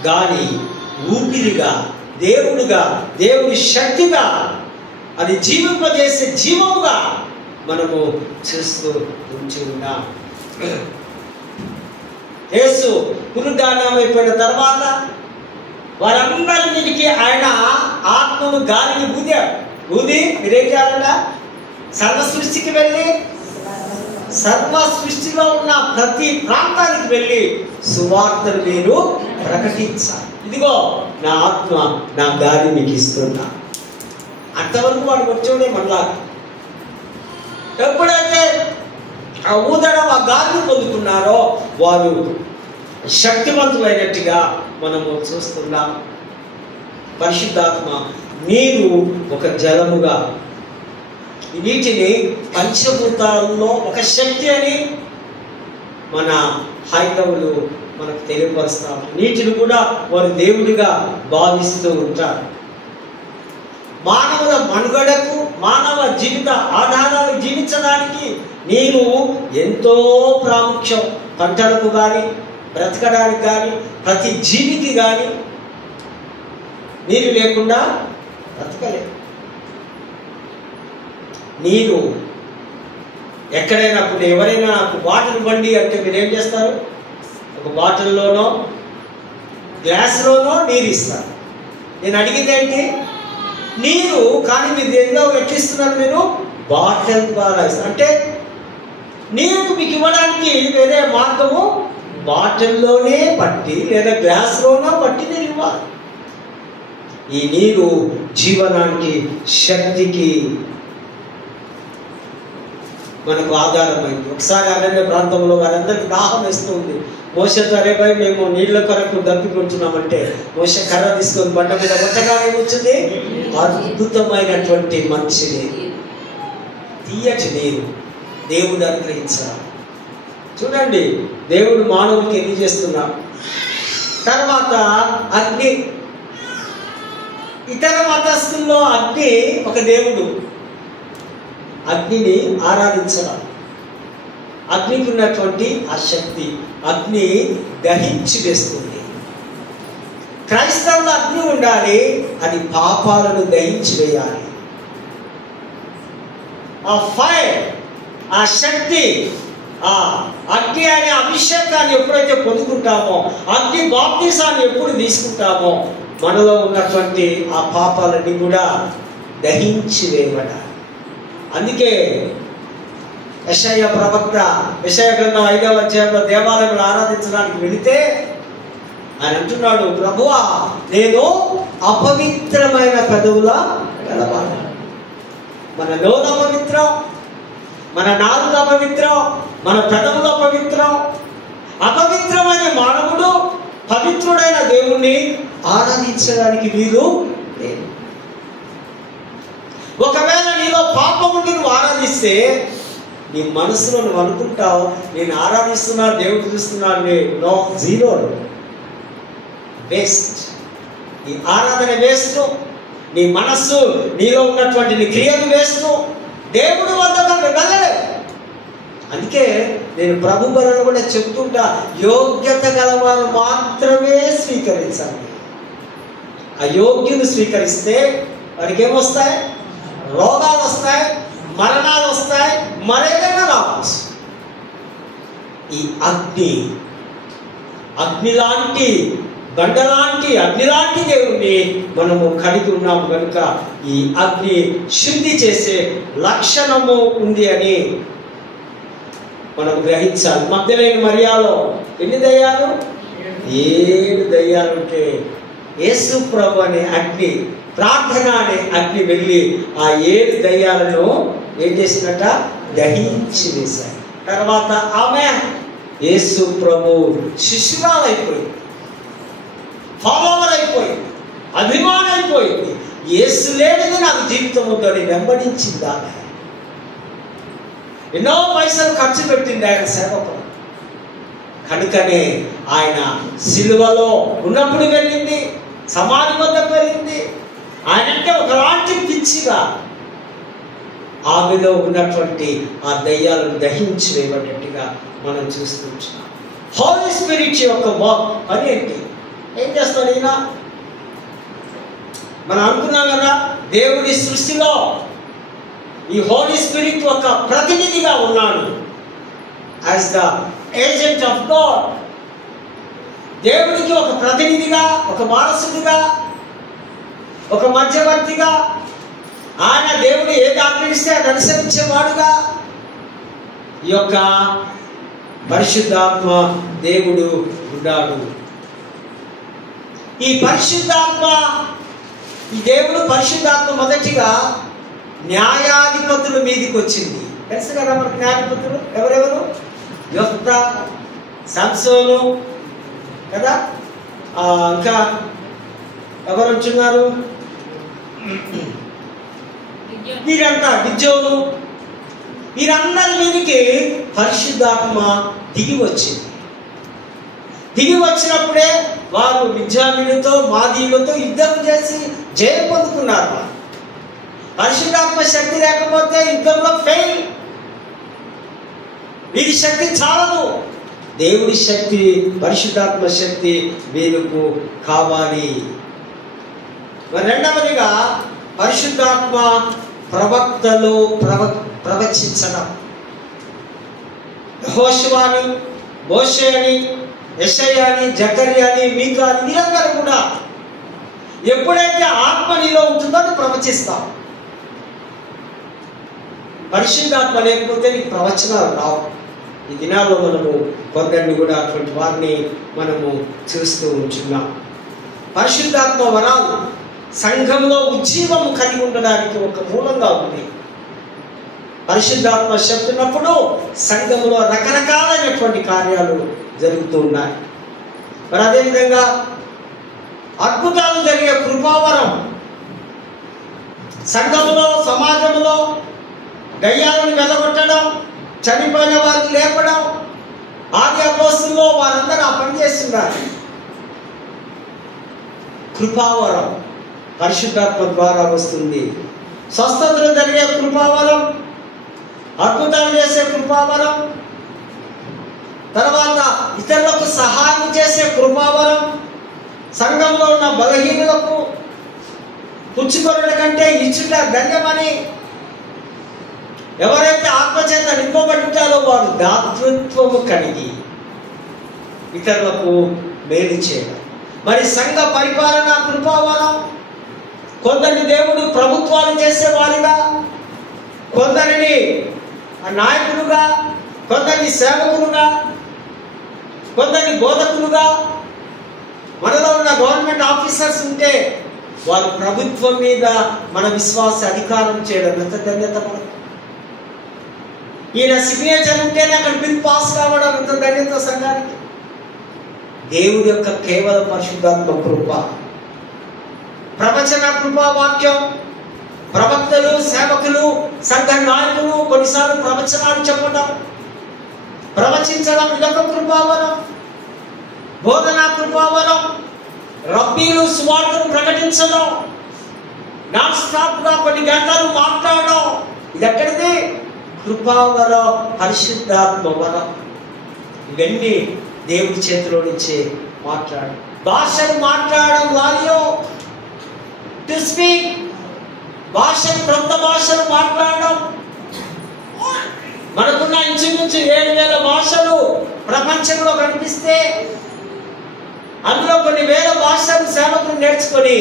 గాలి ఊపిరిగా, దేవుడుగా, దేవుడి శక్తిగా, అది జీవింపజేసే జీవముగా మనము చూస్తూ ఉంచి ఉన్నాం. యేసు పునరుద్ధానం అయిపోయిన తర్వాత వారందరి మీదకి ఆయన ఆత్మను, గాలిని ఊది మీరేం చేయాలంట? సర్వ సృష్టికి వెళ్ళి, సర్వ సృష్టిలో ఉన్న ప్రతి ప్రాంతానికి వెళ్ళి సువార్తను మీరు ప్రకటించాలి. ఇదిగో నా ఆత్మ, నా గాలి మీకు ఇస్తున్నా. అంతవరకు వాడు వచ్చేవాడే మళ్ళా. ఎప్పుడైతే ఆ ఊదడం, ఆ గాలిని పొందుతున్నారో వారు శక్తివంతులైనట్టుగా మనము చూస్తున్నాం. పరిశుద్ధాత్మ నీరు ఒక జలముగా, ఈ నీటిని పంచభూతాల్లో ఒక శక్తి అని మన హైందవులు మనకు తెలియపరుస్తారు. నీటిని కూడా వారు దేవుడిగా భావిస్తూ ఉంటారు. మానవుల మనుగడకు, మానవ జీవిత ఆధారాలు జీవించడానికి నీరు ఎంతో ప్రాముఖ్యం. పంటలకు కానీ, బ్రతకడానికి కానీ, ప్రతి జీవికి కానీ నీరు లేకుండా బ్రతకలేదు. నీరు ఎక్కడైనా, ఇప్పుడు ఎవరైనా నాకు వాటర్ బండి అంటే మీరు ఏం చేస్తారు? ఒక బాటిల్లోనో గ్లాసులోనో నీరు ఇస్తారు. నేను అడిగింది ఏంటి? నీరు. కానీ మీరు దేనిలో ఎట్లిస్తున్నారు? మీరు బాటిల్ ద్వారా ఇస్తారు. అంటే నీరు మీకు ఇవ్వడానికి వేరే మార్గము బాటిల్లోనే పట్టి లేదా గ్లాసులోనో పట్టి మీరు ఇవ్వాలి. ఈ నీరు జీవనానికి, శక్తికి మనకు ఆధారమైంది. ఒకసారి అరణ్య ప్రాంతంలో వారందరికీ దాహం వేస్తూ ఉంది. మోషే తరేపై మేము నీళ్ల కొరకు దప్పికొంటున్నామంటే మోషే కర్ర తీసుకొని బండ మీద కొట్టగానే వచ్చింది అద్భుతమైనటువంటి మంచి నీరు, తీయటి నీరు దేవుడు అనుగ్రహించారు. చూడండి దేవుడు మానవుడికి ఎన్ని చేస్తున్నాడు. తర్వాత అగ్ని, ఇతర మతస్థుల్లో అగ్ని ఒక దేవుడు. అగ్నిని ఆరాధించడం, అగ్నికి ఉన్నటువంటి ఆ శక్తి, అగ్ని దహించి వేస్తుంది. క్రైస్తవుల అగ్ని ఉండాలి, అది పాపాలను దహించి వేయాలి. ఆ ఫైర్, ఆ శక్తి, ఆ అగ్ని అనే అభిషేకాన్ని ఎప్పుడైతే పొందుకుంటామో, అగ్ని బాప్తిసాన్ని ఎప్పుడు తీసుకుంటామో, మనలో ఉన్నటువంటి ఆ పాపాలన్నీ కూడా దహించి వేయబడాలి. అందుకే యెషయా ప్రవక్త యెషయా గ్రంథం 5వ అధ్యాయంలో దేవాలయంలో ఆరాధించడానికి వెళితే ఆయన అంటున్నాడు, ప్రభువా నేను అపవిత్రమైన పెదవుల గలవాడు. మన నోరు అపవిత్రం, మన నాలుక అపవిత్రం, మన పెదవులు అపవిత్రం. అపవిత్రమైన మానవుడు పవిత్రుడైన దేవుణ్ణి ఆరాధించడానికి వీలు లేదు. ఒకవేళ నీలో పాపం ఉండి నువ్వు ఆరాధిస్తే నీ మనసులో నువ్వు అనుకుంటావు, నేను ఆరాధిస్తున్నా, దేవుడు చూస్తున్నాను. No, zero, waste. నీ ఆరాధన వేస్ట్, నీ మనస్సు, నీలో ఉన్నటువంటి నీ క్రియలు వేస్ట్. దేవుడు వద్దకు వెళ్ళలేదు. అందుకే నేను ప్రభు బలను కూడా చెప్తుంటా, యోగ్యత గలవారు మాత్రమే స్వీకరించాలి. అయోగ్యులు స్వీకరిస్తే వారికి ఏమొస్తాయి? రోగాలు వస్తాయి, మరణాలు వస్తాయి, మరేదైనా రావచ్చు. ఈ అగ్ని లాంటి, బండలాంటి, అగ్నిలాంటి దేవుణ్ణి మనము కలిగి ఉన్నాము కనుక ఈ అగ్ని శుద్ధి చేసే లక్షణము ఉంది అని మనం గ్రహించాలి. మగ్దలేని మరియాలో ఎన్ని దయ్యాలు? 7 దయ్యాలు ఉంటే యేసు ప్రభు అనే అగ్ని, ప్రార్థన అనే అగ్ని వెళ్ళి ఆ 7 దయ్యాలను ఏం చేసినట్ట? దహించి వేశాయి. తర్వాత ఆమె యేసు ప్రభు శిష్యురాలైపోయింది, ఫాలోవర్ అయిపోయింది, అభిమానం అయిపోయింది. యేసు లేనిది నాకు జీవితం ఉందని వెంబడించింది ఆమె. ఎన్నో పైసలు ఖర్చు పెట్టింది ఆయన సేవకు. కనుకనే ఆయన సిలువలో ఉన్నప్పుడు వెళ్ళింది, సమాధి వద్దకు వెళ్ళింది. ఆయనంటే ఒకలాంటి పిచ్చిగా ఆమెలో ఉన్నటువంటి ఆ దయ్యాలను దహించి వేయబడినట్టుగా మనం చూస్తున్నాం. హోలీ స్పిరిట్ యొక్క పని ఏంటి? ఏం చేస్తాడు ఈయన? మనం అనుకున్నాం కదా, దేవుడి సృష్టిలో ఈ హోలీ స్పిరిట్ ఒక ప్రతినిధిగా ఉన్నాడు. As the agent of God, దేవుడికి ఒక ప్రతినిధిగా, ఒక వారసుడిగా, ఒక మధ్యవర్తిగా, ఆయన దేవుడు ఏది ఆజ్ఞాపిస్తే అది అనుసరించేవాడుగా ఈ యొక్క పరిశుద్ధాత్మ దేవుడు ఉన్నాడు. ఈ పరిశుద్ధాత్మ, ఈ దేవుడు పరిశుద్ధాత్మ మొదటిగా న్యాయాధిపతుల మీదకి వచ్చింది. తెలుసు కదా మనకు న్యాయాధిపతులు ఎవరెవరు? యొఫ్తా, సంసోను కదా, ఇంకా ఎవరు వచ్చున్నారు? వీరంతా గిద్యోను. వీరందరి మీదకి పరిశుద్ధాత్మ దిగి వచ్చింది. దిగి వచ్చినప్పుడే వారు మిద్యానీయులతో, మాదీయులతో యుద్ధం చేసి జయం పొందుకున్నారు. పరిశుద్ధాత్మ శక్తి లేకపోతే యుద్ధంలో ఫెయిల్. వీరి శక్తి చాలదు. దేవుడి శక్తి, పరిశుద్ధాత్మ శక్తి వీరికి కావాలి. మరి రెండవదిగా పరిశుద్ధాత్మ ప్రవక్తలు ప్రవచించడం. యెహోషువ అని, మోషే అని, యెషయా అని, జకర్యా అని, మీకా అని వీరందరూ కూడా ఎప్పుడైతే ఆత్మ నీలో ఉంటుందో నువ్వు ప్రవచిస్తావు. పరిశుద్ధాత్మ లేకపోతే నీకు ప్రవచనాలు రావు. ఈ దినాల్లో మనము కొందరిని కూడా అటువంటి వారిని మనము చూస్తూ ఉంటున్నాం. పరిశుద్ధాత్మ వరాలు సంఘంలో ఉజ్జీవము కలిగి ఉండడానికి ఒక మూలంగా ఉంది. పరిశుద్ధాత్మ శక్తి ఉన్నప్పుడు సంఘంలో రకరకాలైనటువంటి కార్యాలు జరుగుతూ ఉన్నాయి. మరి అదేవిధంగా అద్భుతాలు జరిగే కృపావరం, సంఘంలో, సమాజంలో దయ్యాలను వెలగొట్టడం, చనిపోయిన వారిని లేపడం, ఆది అపోస్తుల్లో వారందరూ ఆ పని చేస్తున్నారు. కృపావరం పరిశుద్ధాత్మ ద్వారా వస్తుంది. స్వస్థతలు జరిగే కృపావరం, అద్భుతాలు చేసే కృపావరం, తర్వాత ఇతరులకు సహాయం చేసే కృపావరం, సంఘంలో ఉన్న బలహీనులకు పుచ్చుకొనుట కంటే ఇచ్చుట ధన్యమని ఎవరైతే ఆత్మచేత నింపబడ్డారో వారు దాతృత్వము కలిగి ఇతరులకు మేలు చేయడం. మరి సంఘ పరిపాలన కృపావరం, కొందరిని దేవుడు ప్రభుత్వాలు చేసేవారుగా, కొందరిని నాయకులుగా, కొందరిని సేవకులుగా, కొందరిని బోధకులుగా. మనలో ఉన్న గవర్నమెంట్ ఆఫీసర్స్ ఉంటే వారి ప్రభుత్వం మీద మన విశ్వాస అధికారం చేయడం ఎంత ధన్యత మనకు. ఈయన సిగ్నేచర్ ఉంటేనే అక్కడ బిల్ పాస్ కావడం ఎంత ధన్యత సంఘానికి. దేవుడి యొక్క కేవలం పరిశుద్ధాత్మ కృప, ప్రవచన కృపా వాక్యం, ప్రవక్తలు, సేవకులు, సంఘ నాయకులు కొన్నిసార్లు ప్రవచనాలు చెప్పడం, ప్రవచించడం, ఇదొక కృపావరం. బోధనా కృపావరం, రబ్బీలు సువార్తను ప్రకటించడం, నాన్ స్టాప్ గా కొన్ని గంటలు మాట్లాడడం, ఇది ఎక్కడిది? కృపావరం, పరిశుద్ధాత్మ వరం. ఇవన్నీ దేవుడి చేతిలో నుంచి మాట్లాడు. భాషలు మాట్లాడడం, వాల్యూ టు స్పీక్, భాషలు, క్రొత్త భాషలు మాట్లాడడం. మనకున్న ఇంచుమించు 7,000 భాషలు ప్రపంచంలో కనిపిస్తే అందులో కొన్ని వేల భాషలు సేవకులు నేర్చుకొని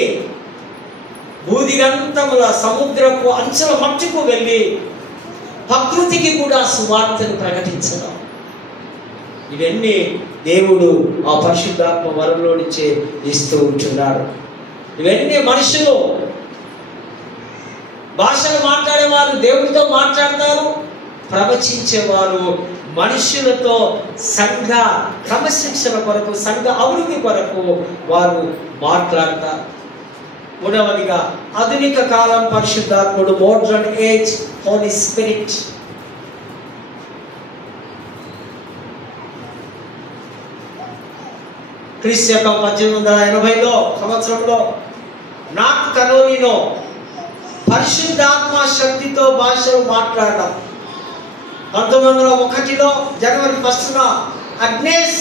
భూదిగంతముల సముద్రపు అంచుల మట్టుకు వెళ్ళి ప్రకృతికి కూడా సువార్తను ప్రకటించడం. ఇవన్నీ దేవుడు ఆ పరిశుద్ధాత్మ వరంలో నుంచే ఇస్తూ ఉంటున్నాడు. ఇవన్నీ మనుషులు, భాషలు మాట్లాడేవారు దేవుడితో మాట్లాడతారు, ప్రవచించేవారు మనుషులతో సంఘ క్రమశిక్షణ కొరకు, సంఘ అభివృద్ధి కొరకు వారు మాట్లాడతారు. మూడవదిగా ఆధునిక కాలం పరిశుద్ధాత్ముడు, మోడర్న్ ఏజ్ హోలీ స్పిరిట్. క్రీస్తు యొక్క 1880 సంవత్సరంలో నార్త్ కరోలినో పరిశుద్ధాత్మ శక్తితో భాషలు మాట్లాడడం. 1901 జనవరి 1న అగ్నేస్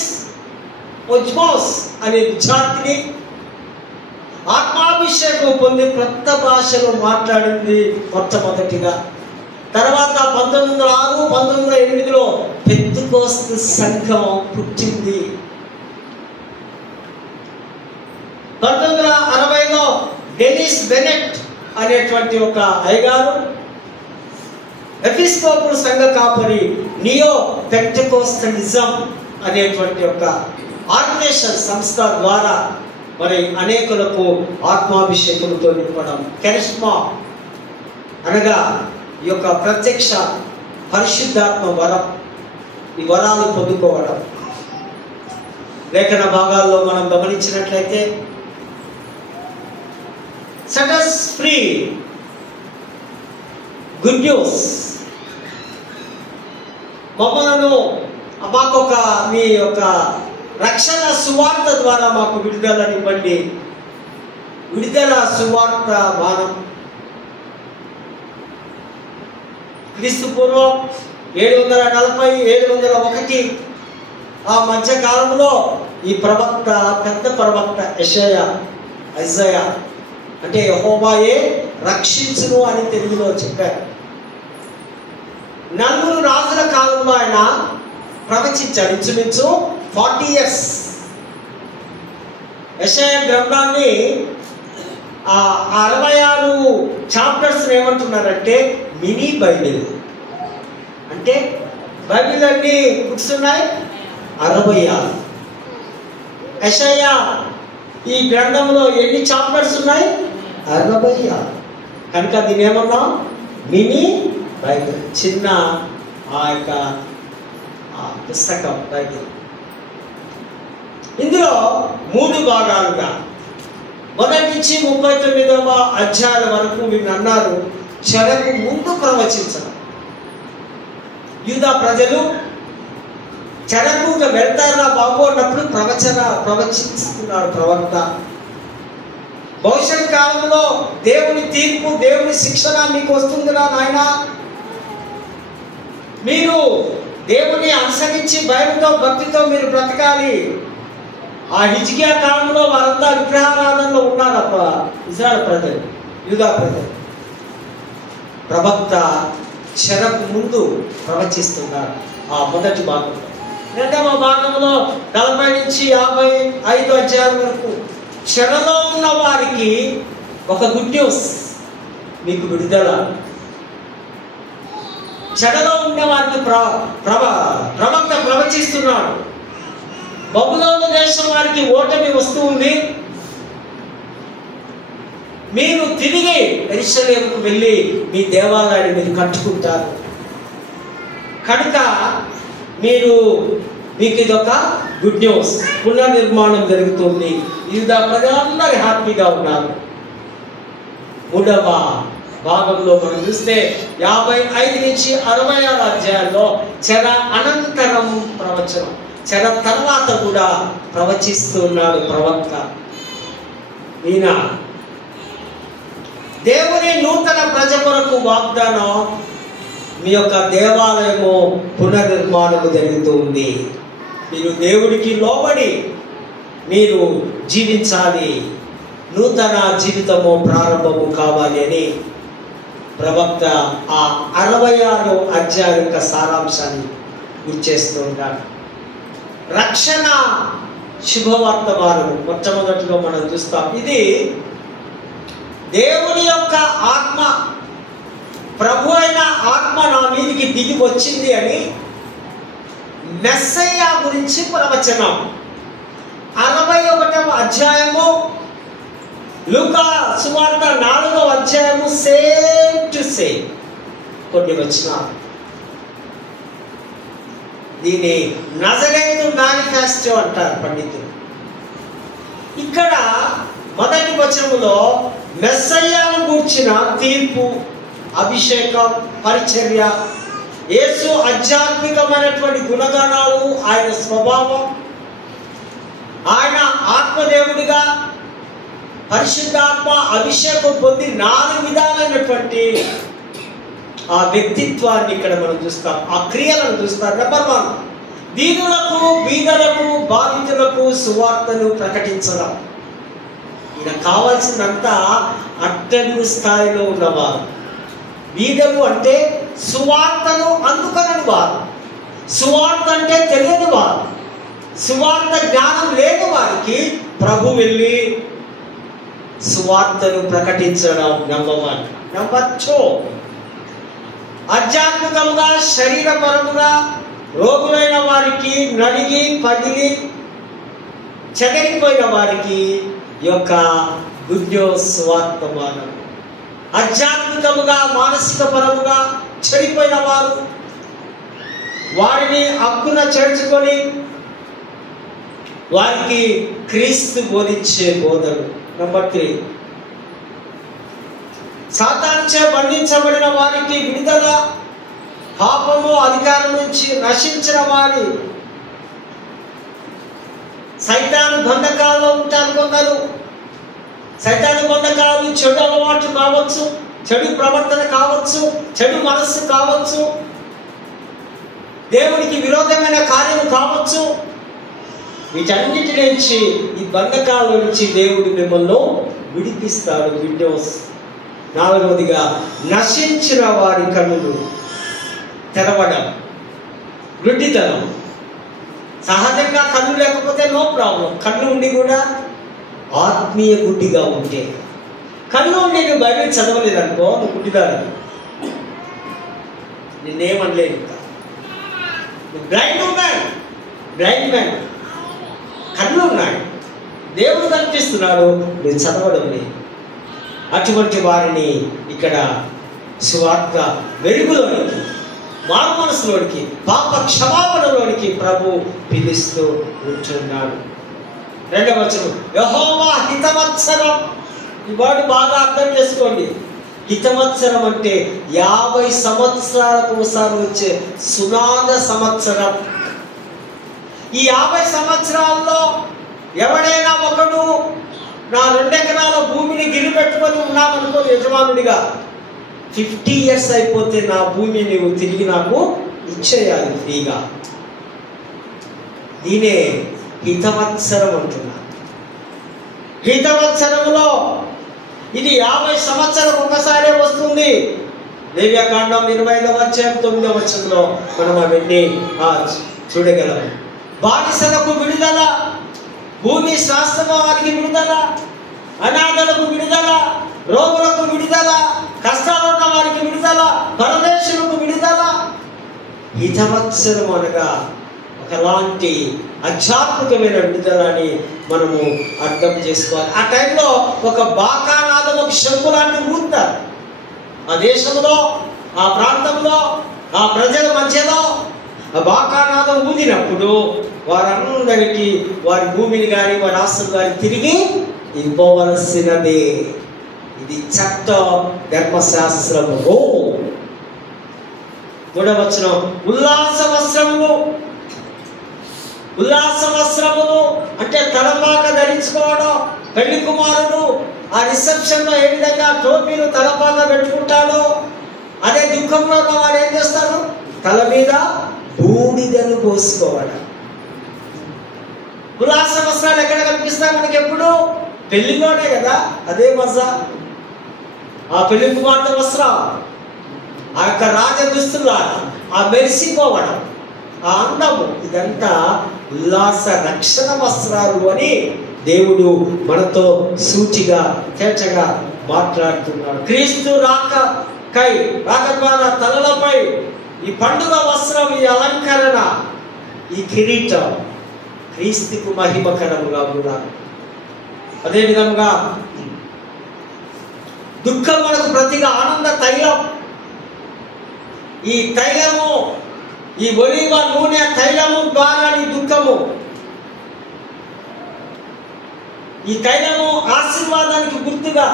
ఒజ్మోస్ అనే విద్యార్థిని ఆత్మాభిషేకం పొంది కొత్త భాషలు మాట్లాడింది మొట్టమొదటిగా. తర్వాత 1906, 1908లో పెంతెకోస్తు సంఘం పుట్టింది. 1960లో డెనిస్ బెనెట్ అనేటువంటి ఒక అయ్యగారు ఎపిస్కోపల్ సంఘ కాపరి నియో పెంటెకోస్తలిజం అనేటువంటి ఒక ఆర్గనైజేషన్ సంస్థ ద్వారా మరి అనేకులకు ఆత్మాభిషేకంతో నింపడం. కెరిస్మా అనగా ఈ యొక్క ప్రత్యక్ష పరిశుద్ధాత్మ వరం, ఈ వరాలు పొందుకోవడం. లేఖన భాగాల్లో మనం గమనించినట్లయితే set us free, good news, మమ్మలను మాకొక మీ యొక్క రక్షణ సువార్త ద్వారా మాకు విడుదలనివ్వండి. విడుదల సువార్త మానం. క్రీస్తు పూర్వం 740, 701 ఆ మధ్య కాలంలో ఈ ప్రవక్త, పెద్ద ప్రవక్త ఐజయా అంటే యెహోవాయే రక్షించును అని తెలుగులో చెప్పారు. 4 రాజుల కాలంలో ఆయన ప్రవచించాడు. ఇంచుమించు 40 years. యెషయా గ్రంథాన్ని 66 చాప్టర్స్ ఏమంటున్నారంటే మినీ బైబిల్. అంటే బైబిల్ అన్ని బుక్స్ ఉన్నాయి 66. యెషయా ఈ గ్రంథంలో ఎన్ని చాప్టర్స్ ఉన్నాయి? 66. కనుక దీని ఏమన్నాం? మినీ బైబిల్, చిన్న ఆ యొక్క పుస్తకం బైబిల్. ఇందులో 3 భాగాలుగా మొదటి నుంచి 39వ అధ్యాయాల వరకు వీళ్ళు అన్నారు చెరకు ముందు ప్రవచించడం. యూదా ప్రజలు చెరకుగా వెళ్తారా బాబు అన్నప్పుడు ప్రవచిస్తున్నాడు ప్రవక్త. భవిష్యత్ కాలంలో దేవుని తీర్పు, దేవుని శిక్షణ మీకు వస్తుందిరా నాయన, మీరు దేవుని అనుసరించి భయంతో భక్తితో మీరు బ్రతకాలి. ఆ హిజ్కియా కాలంలో వారంతా విగ్రహారాధనలో ఉన్నారప్ప ఇజ్రాయెల్ ప్రజలు, యూదా ప్రజలు. ప్రవక్త చెరకు ముందు ప్రవచిస్తున్నారు ఆ మొదటి భాగంలో. రెండవ భాగంలో 40 నుంచి 55 అధ్యాయాల వరకు చెరలో ఉన్న వారికి ఒక గుడ్ న్యూస్, మీకు విడుదల. చెరలో ఉన్న వారికి ప్రవక్త ప్రవచిస్తున్నాడు. బబులోను దేశం వారికి ఓటమి వస్తూ ఉంది. మీరు తిరిగి యెరూషలేముకు వెళ్ళి మీ దేవాలయాన్ని మీరు కట్టుకుంటారు. కనుక మీకు ఇదొక గుడ్ న్యూస్. పునర్నిర్మాణం జరుగుతుంది. యూదా ప్రజలందరూ హ్యాపీగా ఉన్నారు. 3వ భాగంలో మనం చూస్తే 55 నుంచి 66 అధ్యాయాల్లో చెర అనంతరం ప్రవచనం, చెర తర్వాత కూడా ప్రవచిస్తున్నాడు ప్రవక్త. ఈయన దేవుని నూతన ప్రజ కొరకు వాగ్దానం, మీ యొక్క దేవాలయము పునర్నిర్మాణము జరుగుతుంది. మీరు దేవుడికి లోబడి మీరు జీవించాలి, నూతన జీవితము ప్రారంభము కావాలి అని ప్రవక్త ఆ 66 అధ్యాయం యొక్క సారాంశాన్ని గుర్చేస్తూ ఉంటాడు. రక్షణ శుభవర్తమానము మొట్టమొదటిలో మనం చూస్తాం. ఇది దేవుని యొక్క ఆత్మ, ప్రభు అయిన ఆత్మ నా మీదికి దిగి వచ్చింది అని మెస్సయ్య గురించి ప్రవచనం. 61వ అధ్యాయము, లూకా సువార్త 4వ అధ్యాయము సేమ్ టు సేమ్ కొన్ని వచనాలు. దీన్ని నజరేతు మేనిఫెస్టో అంటారు పండితులు. ఇక్కడ మొదటి వచనములో మెస్సయ్యను గూర్చిన తీర్పు, అభిషేకం, పరిచర్య, యేసు ఆధ్యాత్మికమైనటువంటి గుణగణాలు, ఆయన స్వభావం, ఆయన ఆత్మదేవుడిగా పరిశుద్ధాత్మ అభిషేకం పొంది 4 విధాలైనటువంటి ఆ వ్యక్తిత్వాన్ని ఇక్కడ మనం చూస్తాం, ఆ క్రియలను చూస్తాం. నెంబర్ 1, దీనులకు, బీదలకు, బాధితులకు సువార్తను ప్రకటించడం. ఈయన కావాల్సినంతా అట్టడుగు స్థాయిలో ఉన్నవారు. బీదలు అంటే సువార్తను అందుకనని వారు, సువార్త అంటే తెలియని వారు, సువార్త జ్ఞానం లేని వారికి ప్రభు వెళ్ళి సువార్తను ప్రకటించడం. నెంబర్ 1. నెంబర్ 2, ఆధ్యాత్మికంగా శరీరపరముగా రోగులైన వారికి, నడిగి పగిలి చెదరిపోయిన వారికి యొక్క గుడ్ న్యూస్ సువార్తమానం. ఆధ్యాత్మికముగా మానసిక పరముగా చెడిపోయిన వారు, వారిని హక్కున చేర్చుకొని వారికి క్రీస్తు బోధించే బోధలు. నెంబర్ 3, సాతానుచే బంధించబడిన వారికి విడుదల, పాపము అధికారం నుంచి నశించిన వారి, సైతాను బంధకాల్లో ఉంటారు కొందరు. సైతాను బంధకాలు చెడు అలవాటు కావచ్చు, చెడు ప్రవర్తన కావచ్చు, చెడు మనస్సు కావచ్చు, దేవుడికి విరోధమైన కార్యము కావచ్చు. వీటన్నిటి నుంచి, ఈ బంధకాల నుంచి దేవుడు మిమ్మల్ని విడిపిస్తాడు. విండోస్. 4వదిగా నశించిన వారి కన్నులు తెరవడం. గుడ్డితనం. సహజంగా కన్ను లేకపోతే నో ప్రాబ్లం. కన్ను ఉండి కూడా ఆత్మీయ గుడ్డిగా ఉంటే, కన్ను ఉండి నువ్వు బైబిల్ చదవలేదనుకో, నువ్వు గుడ్డిదాన్ని, నిన్నేమనలేదు. బ్లైండ్ మ్యాన్, కన్ను ఉన్నాయి, దేవుడు కనిపిస్తున్నాడు, నేను చదవడం లేదు. అటువంటి వారిని ఇక్కడ సువార్త వెలుగులోనికి, మారు మనసులోనికి, పాప క్షమాపణలోనికి ప్రభు పిలుస్తూ ఉంటున్నాడు. 2వ వచనం, యెహోవా హితవత్సరం. ఈ వర్డ్ బాగా అర్థం చేసుకోండి. హితవత్సరం అంటే 50 సంవత్సరాలకు ఒకసారి వచ్చే సునాద సంవత్సరం. ఈ 50 సంవత్సరాల్లో ఎవడైనా ఒకడు నా 2 ఎకరాల భూమిని గిరి పెట్టుకొని ఉన్నామనుకో యజమానుడిగా, 50 years అయిపోతే నా భూమి నీవు తిరిగి నాకు ఇచ్చేయాలి ఫ్రీగా. దీనే హితవత్సరం అంటున్నా. హితవత్సరంలో ఇది 50 సంవత్సరం ఒకసారే వస్తుంది. లేవ్యకాండం 25వ అధ్యాయం 9వ వచనంలో మనం అవన్నీ చూడగలం. బానిసలకు విడుదల, భూమి శాస్త్రమ వారికి విడుదల, అనాథలకు విడుదల, రోగులకు విడుదల, కష్టాలు ఉన్న వారికి విడుదల, పరదేశులకు విడుదల. హితవత్సరం అనగా ఒకలాంటి ఆధ్యాత్మికమైన విడుదలని మనము అర్థం చేసుకోవాలి. ఆ టైంలో ఒక బాకానాదం, ఒక శంకులాంటి ఊరుతారు. ఆ దేశంలో, ఆ ప్రాంతంలో, ఆ ప్రజల మధ్యలో ఆ బాకానాదం ఊదినప్పుడు వారందరికీ వారి భూమిని కానీ వారి ఆస్తులు కానీ తిరిగి ఇవ్వవలసినదే. ఇది చట్ట ధర్మశాస్త్రము. 3వ వచనం, ఉల్లాస వస్త్రములు అంటే తలపాక ధరించుకోవడం. పెళ్లి కుమారుడు ఆ రిసెప్షన్ లో ఏ విధంగా టోపీలు తలపాక పెట్టుకుంటాడో, అదే దుఃఖంలో వారు ఏం చేస్తారు? తల మీద బూడిదను పోసుకోవడం. ఉల్లాస వస్త్రాలు ఎక్కడ కనిపిస్తాయి మనకి? ఎప్పుడు పెళ్లిలోనే కదా. అదే మజా. ఆ పెళ్లి కుమార్తె వస్త్రం, ఆ యొక్క రాజ దుస్తులాగా ఆ మెరిసిపోవడం, ఆ అందము, ఇదంతా ఉల్లాస రక్షణ వస్త్రాలు అని దేవుడు మనతో సూటిగా తేటగా మాట్లాడుతున్నాడు. క్రీస్తు రాక ద్వారా తలలపై ఈ పండుగ వస్త్రం, ఈ అలంకరణ, ఈ కిరీటం క్రీస్తుకు మహిమకరముగా ఉండాలి. అదేవిధంగా దుఃఖం మనకు ప్రతిగా ఆనంద తైలం. ఈ తైలము, ఈ ఒలీవ నూనె తైలము ద్వారా నీ దుఃఖము, ఈ తైలము ఆశీర్వాదానికి గుర్తుగా.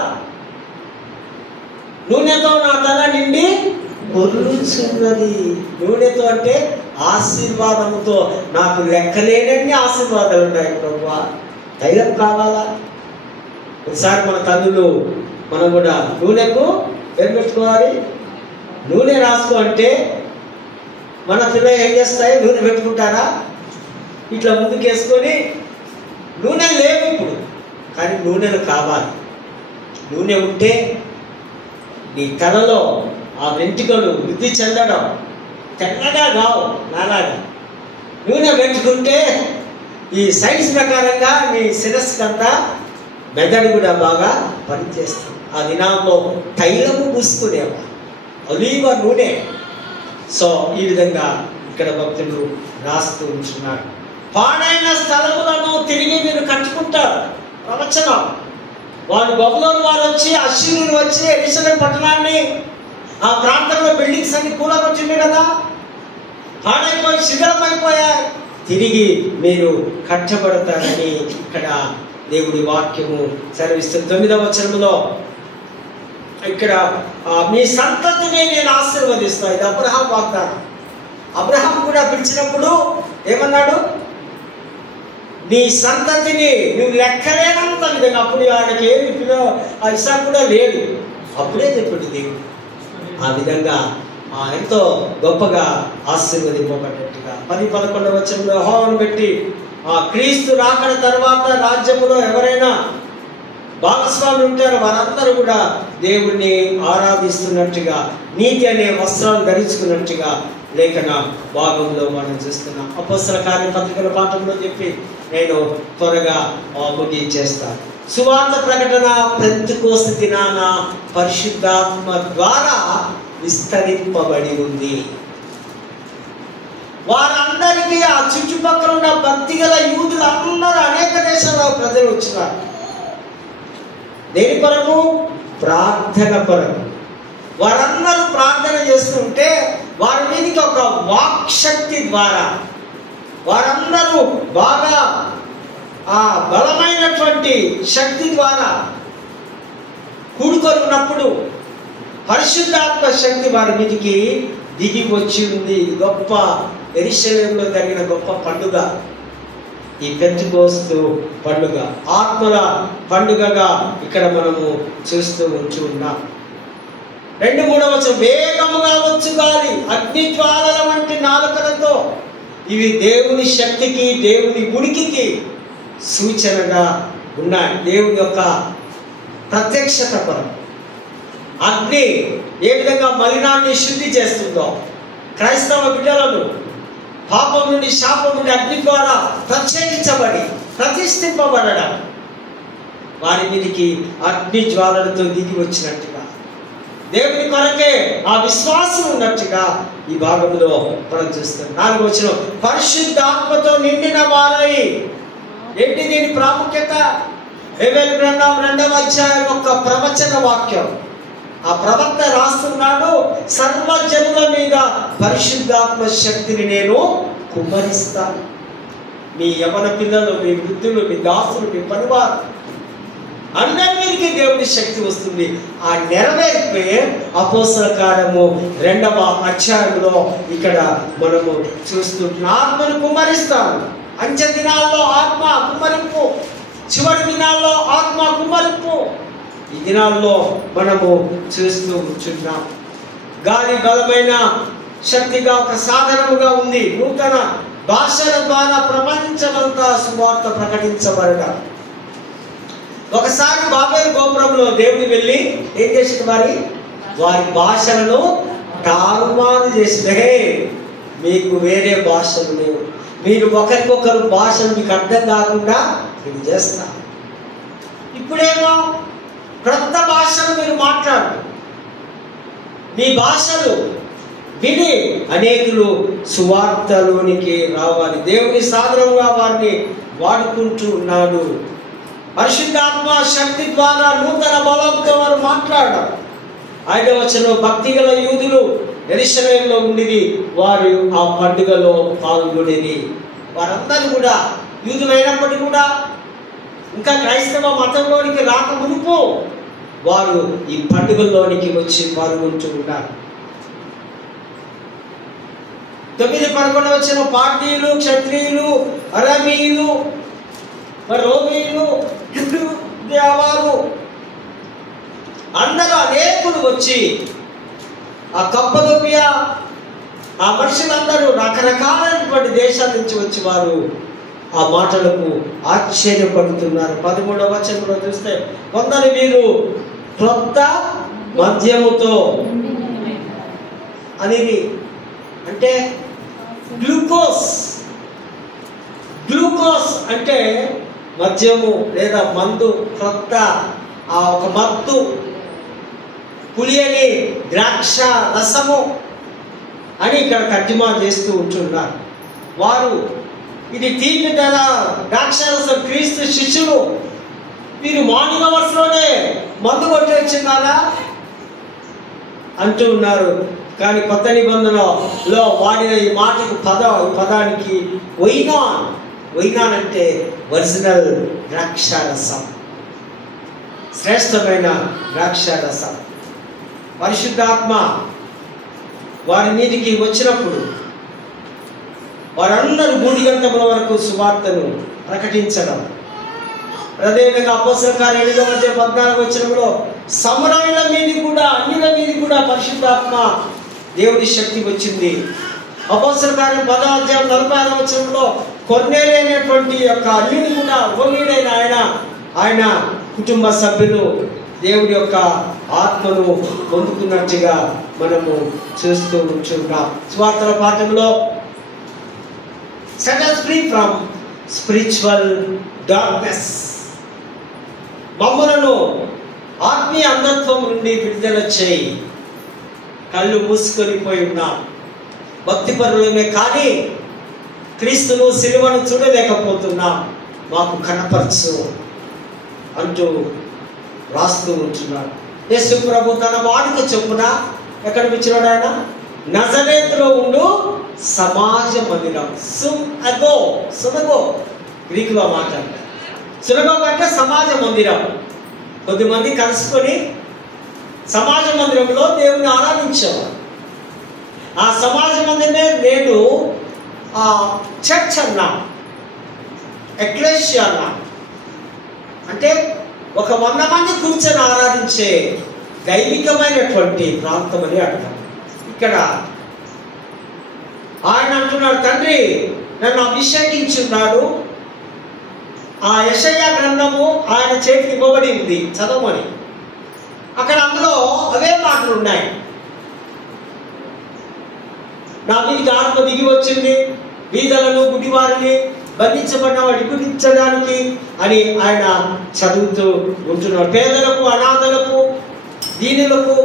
నూనెతో నా తల నిండి పొర్లుచున్నది. నూనెతో అంటే ఆశీర్వాదముతో. నాకు లెక్కలేనన్ని ఆశీర్వాదాలు ఉన్నాయి ప్రభువా. తైలం కావాలా? ఒకసారి మన తల్లులు మనం కూడా నూనెకు ఏం పెట్టుకోవాలి? నూనె రాసుకో అంటే మన పిల్లలు ఏం చేస్తాయి? నూనె పెట్టుకుంటారా? ఇట్లా ముందుకు వేసుకొని. నూనె లేవు ఇప్పుడు, కానీ నూనెలు కావాలి. నూనె ఉంటే నీ తలలో ఆ వెంట్రుకలు వృద్ధి చెందడం, తెల్లగా కావు నాలాగా. నూనె పెట్టుకుంటే ఈ సైన్స్ ప్రకారంగా నీ శిరస్సుకంతా మెదడు కూడా బాగా పనిచేస్తుంది. ఆ దినాల్లో తైలము పూసుకునేవారు, ఒలీవ నూనె. సో ఈ విధంగా ఇక్కడ భక్తులు రాస్తూ ఉంటున్నారు. పాడైన స్థలములను తిరిగి మీరు కట్టుకుంటారు. ప్రవచనం. వాడు బబులోను వారు వచ్చి, అశ్షూరులు వచ్చి యెరూషలేము పట్టణాన్ని, ఆ ప్రాంతంలో బిల్డింగ్స్ అన్ని కూలగొట్టింది కదా, పాడైపోయి శిథిలమైపోయాయి. తిరిగి మీరు కట్టబడతారని ఇక్కడ దేవుడి వాక్యము సెలవిస్తుంది. 9వ వచనంలో ఇక్కడ మీ సంతతిని నేను ఆశీర్వదిస్తాను. ఇది అబ్రహాం వాగ్దానం. అబ్రహాం కూడా పిలిచినప్పుడు ఏమన్నాడు? నీ సంతతిని నువ్వు లెక్కలేనంత విధంగా. అప్పుడు ఆయనకి ఏమి ఇసాకు కూడా లేదు, అప్పుడే చెప్పాడు దేవుడు. ఆ విధంగా ఎంతో గొప్పగా ఆశీర్వదింపబడ్డట్టుగా 10-11వ వచనంలో యెహోవాను బట్టి క్రీస్తు రాకడ తర్వాత రాజ్యములో ఎవరైనా భాగస్వాములు ఉంటారో వారందరూ కూడా దేవుణ్ణి ఆరాధిస్తున్నట్టుగా, నీతి అనే వస్త్రాలు ధరించుకున్నట్టుగా లేఖన భాగంలో మనం చూస్తున్నాం. అపొస్తలుల కార్యపత్రికల పాఠంలో చెప్పి నేను త్వరగా ముగించేస్తాను. సువార్త ప్రకటన పెంతెకోస్తు దినాన పరిశుద్ధాత్మ ద్వారా విస్తరింపబడి ఉంది. వారందరికీ ఆ చుట్టుపక్కల ఉన్న భక్తి గల యూదులు అందరూ అనేక దేశాల ప్రజలు వచ్చినారు. దేని కొరకు? ప్రార్థన కొరకు. వారందరూ ప్రార్థన చేస్తుంటే వారి మీదకి ఒక వాక్శక్తి ద్వారా వారందరూ బాగా ఆ బలమైనటువంటి శక్తి ద్వారా కూడుకొని ఉన్నప్పుడు పరిశుద్ధాత్మ శక్తి వారి మీదకి దిగి వచ్చి ఉంది. గొప్ప యెరూషలేములో జరిగిన గొప్ప పండుగ ఈ పెంతెకోస్తు పండుగ, ఆత్మల పండుగగా ఇక్కడ మనము చూస్తూ ఉంటున్నాం. 2-3వ వచనం, వేగముగా వచ్చు గాలి అగ్ని జ్వాలల వంటి నాలుకలతో. ఇవి దేవుని శక్తికి, దేవుని ఉనికికి సూచనగా ఉన్నాయి. దేవుని యొక్క ప్రత్యక్షత కొరకు. అగ్ని ఏ విధంగా మలినాన్ని శుద్ధి చేస్తుందో, క్రైస్తవ బిడ్డలను పాపం నుండి, శాపం నుండి అగ్ని ద్వారా ప్రత్యేకించబడి ప్రతిష్ఠింపబడడం, వారి మీదకి అగ్ని జ్వాలలతో దిగి వచ్చినట్టుగా దేవుని కొరకే ఆ విశ్వాసం ఉన్నట్టుగా ఈ భాగంలో మనం చూస్తాం. 4వ వచనం, పరిశుద్ధాత్మతో నిండిన వారై. ఏంటి దీని ప్రాముఖ్యత? హెబెల్ గ్రంథం 2వ అధ్యాయం ఒక ప్రవచన వాక్యం. ఆ ప్రవక్త రాస్తున్నాడు, సర్వజనుల మీద పరిశుద్ధాత్మ శక్తిని నేను కుమ్మరిస్తాను. మీ యవన పిల్లలు, మీ వృద్ధులు, మీ దాసులు, మీ పనివారు అందరి మీదకి దేవుని శక్తి వస్తుంది. ఆ నెరవేర్పే అపోస్తల కార్యము 2వ అధ్యాయంలో ఇక్కడ మనము చూస్తుంటున్న ఆత్మను కుమ్మరిస్తాను. అంచె దినాల్లో ఆత్మ కుమ్మరింపు, చివరి దినాల్లో ఆత్మ కుమ్మరింపు ఈ దినాల్లో మనము చూస్తూ ఉంటున్నాం. గాలి బలమైన శక్తిగా ఒక సాధనముగా ఉంది. నూతన భాషల ద్వారా ప్రపంచమంతా సువార్త ప్రకటించబడడం. ఒకసారి బాబేలు గోపురంలో దేవుడు వెళ్ళి ఏం చేసిన వారి భాషలను తారుమారు చేసిన, మీకు వేరే భాషలు లేవు, మీరు ఒకరికొకరు భాషలు మీకు అర్థం కాకుండా నేను చేస్తా. ఇప్పుడేమో క్రొత్త భాషలు మీరు మాట్లాడు, మీ భాషలు విని అనేకులు సువార్తలోనికి రావాలి. దేవుని సాధనంగా వారిని వాడుకుంటూ ఉన్నాడు. పరిశుద్ధాత్మ శక్తి ద్వారా నూతన బలంతో వారు మాట్లాడారు. 5వ వచనం, భక్తి గల యూదులు యెరూషలేములో ఉండేది, వారు ఆ పండుగలో పాల్గొనేది. వారందరూ కూడా యూదులైనప్పటికీ కూడా ఇంకా క్రైస్తవ మతంలోనికి రాక మునుపు వారు ఈ పండుగల్లోనికి వచ్చి పాల్గొంటూ ఉన్నారు. 9-11 వచ్చిన పార్టీలు, క్షత్రియులు, అరబీలు, రోమీలు, వారు అందరూ అనేకులు వచ్చి ఆ కప్పదొపియా ఆ మనుషులందరూ రకరకాలైనటువంటి దేశాల నుంచి వచ్చి వారు ఆ మాటలకు ఆశ్చర్యపడుతున్నారు. 13వ వచనంలో చూస్తే, కొందరు మీరు క్రొత్త మద్యముతో అనేది అంటే గ్లూకోజ్ అంటే మద్యము లేదా మందు, క్రొత్త ఆ ఒక మత్తు, పులియని ద్రాక్ష రసము అని ఇక్కడ తర్జుమా చేస్తూ ఉంటున్నారు. వారు ఇది తీపి ధర ద్రాక్షరసం, క్రీస్తు శిష్యులు, మీరు మార్నింగ్ అవర్స్లోనే మందు కొట్టి వచ్చిందారా అంటూ ఉన్నారు. కానీ కొత్త నిబంధనలో వాడిన ఈ మాటకు పదానికి వైనాన్ అంటే ఒరిజినల్ ద్రాక్షారసం, శ్రేష్టమైన ద్రాక్షారసం. పరిశుద్ధాత్మ వారి మీదికి వచ్చినప్పుడు వారందరూ 3 గంటల వరకు సువార్తను ప్రకటించడం. అదేవిధంగా అపోస్తల కార్యం 8వ అధ్యాయం 14వ వచనంలో సమరయుల మీది కూడా, అన్యుల మీది కూడా పరిశుద్ధాత్మ దేవుని శక్తి వచ్చింది. అపోస్తల కార్యం 10వ అధ్యాయం 46వ వచనంలో కొర్నేలి అనేటువంటి యొక్క అన్యుని కూడా రోమీయుడైన ఆయన కుటుంబ సభ్యులు దేవుడి యొక్క ఆత్మను పొందుకున్నట్టుగా మనము చూస్తూ ఉంటున్నాం. సువార్తల పాఠంలో set us free from spiritual darkness, మమ్మలను ఆత్మీయ అంధత్వం నుండి విడుదల చేయి. కళ్ళు మూసుకొని పోయి ఉన్నాం, భక్తిపరులమే కానీ క్రీస్తును సిలువను చూడలేకపోతున్నాం, మాకు కనపరచు అంటూ రాస్తూ ఉంటున్నాడు. యేసు ప్రభు తన వాడుక చొప్పున ఎక్కడ పిలిచినాడు? ఆయన నజరేతులో ఉండు సమాజ మందిరం, సునగో గ్రీకులో మాట్లాడతారు. సునగోగ అంటే సమాజ మందిరం. కొద్దిమంది కలుసుకొని సమాజ మందిరంలో దేవుని ఆరాధించేవారు. ఆ సమాజ మందిరమే నేడు చర్చ్ అన్నా, ఎక్లేషియా అన్నా. అంటే ఒక 100 మంది కూర్చొని ఆరాధించే దైవికమైనటువంటి ప్రాంతం అని అర్థం. ఇక్కడ ఆయన అంటున్నాడు, తండ్రి నన్ను అభిషేకించున్నాడు. ఆ యెషయా గ్రంథము ఆయన చేతికి ఇవ్వబడి ఉంది, చదవమని. అక్కడ అందులో అవే మాటలు ఉన్నాయి. నా మీదకి ఆత్మ దిగి వచ్చింది, బీదలను గుడివారిని బంధించబడిన విడిపించడానికి అని ఆయన చదువుతూ ఉంటున్నాడు. పేదలకు, అనాథలకు, దీనులకు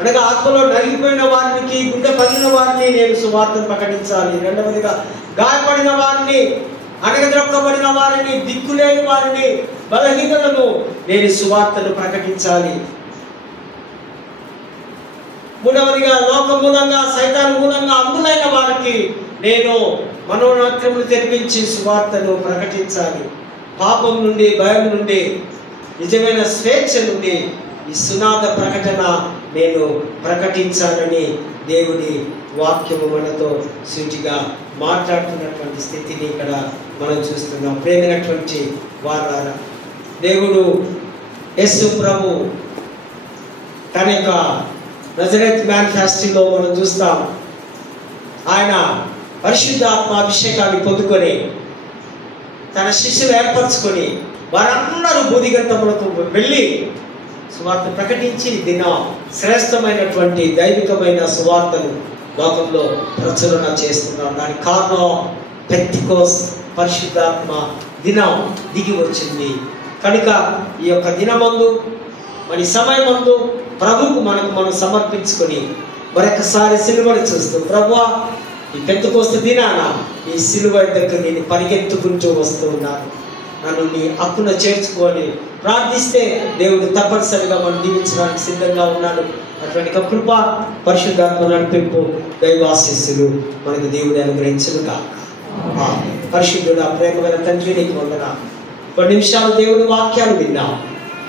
అనగా ఆత్మలో నలిగిపోయిన వారికి, గుండె పగిలిన వారిని నేను సువార్తను ప్రకటించాలి. రెండవదిగా గాయపడిన వారిని, అణగద్రొక్కబడిన వారిని, దిక్కులేని వారిని, బలహీనలను నేను సువార్తను ప్రకటించాలి. మూడవదిగా లోక మూలంగా, సైతాన్ మూలంగా అందులైన వారికి నేను మనోనేత్రములు తెరిపించి సువార్తను ప్రకటించాలి. పాపం నుండి, భయం నుండి, నిజమైన స్వేచ్ఛ నుండి ఈ సునాద ప్రకటన నేను ప్రకటించాలని దేవుని వాక్యము మనతో సూటిగా మాట్లాడుతున్నటువంటి స్థితిని ఇక్కడ మనం చూస్తున్నాం. ప్రేమైనటువంటి వారారా, దేవుడు యేసు ప్రభు తన యొక్క నజరేత్ మేనిఫెస్టోలో మనం చూస్తాం. ఆయన పరిశుద్ధాత్మ అభిషేకాన్ని పొందుకొని తన శిష్యులు ఏర్పరచుకొని వారందరూ బూదిగంతములతో వెళ్ళి సువార్త ప్రకటించి దినం శ్రేష్టమైనటువంటి దైవికమైన సువార్తను లోకంలో ప్రచురణ చేస్తున్నాం. దానికి కారణం పెంతెకోస్తు పరిశుద్ధాత్మ దినం దిగి వచ్చింది కనుక ఈ యొక్క దినమందు మరి సమయమందు ప్రభువుకు మనం సమర్పించుకొని మరొకసారి సిలువను చూస్తూ, ప్రభువా ఈ పెంతెకోస్తు దినాన ఈ సిలువ దగ్గర నేను పరిగెత్తుకుంటూ వస్తూ ఉన్నాను, నన్ను నీ హక్కున చేర్చుకొని ప్రార్థిస్తే దేవుడు తప్పనిసరిగా మనం దీవించడానికి సిద్ధంగా ఉన్నాడు. అటువంటి కృప, పరిశుద్ధాత్మ నడిపింపు, దైవాశీస్సులు మనకు దేవుడు అనుగ్రహించును కాక. పరిశుద్ధుడు ప్రేమ గల తండ్రి, నీకు వందనాలు. కొన్ని నిమిషాలు దేవుడి వాక్యాలు విన్నాం.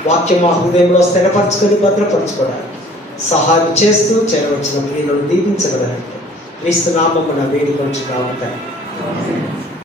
వాక్యం మా హృదయంలో స్థిరపరచుకొని భద్రపరచుకోవడానికి సహాయం చేస్తూ చేరవచ్చిన ప్రియులను దీవించగలరంటే క్రీస్తు నామమున వేడుకొంచున్నాము తండ్రి.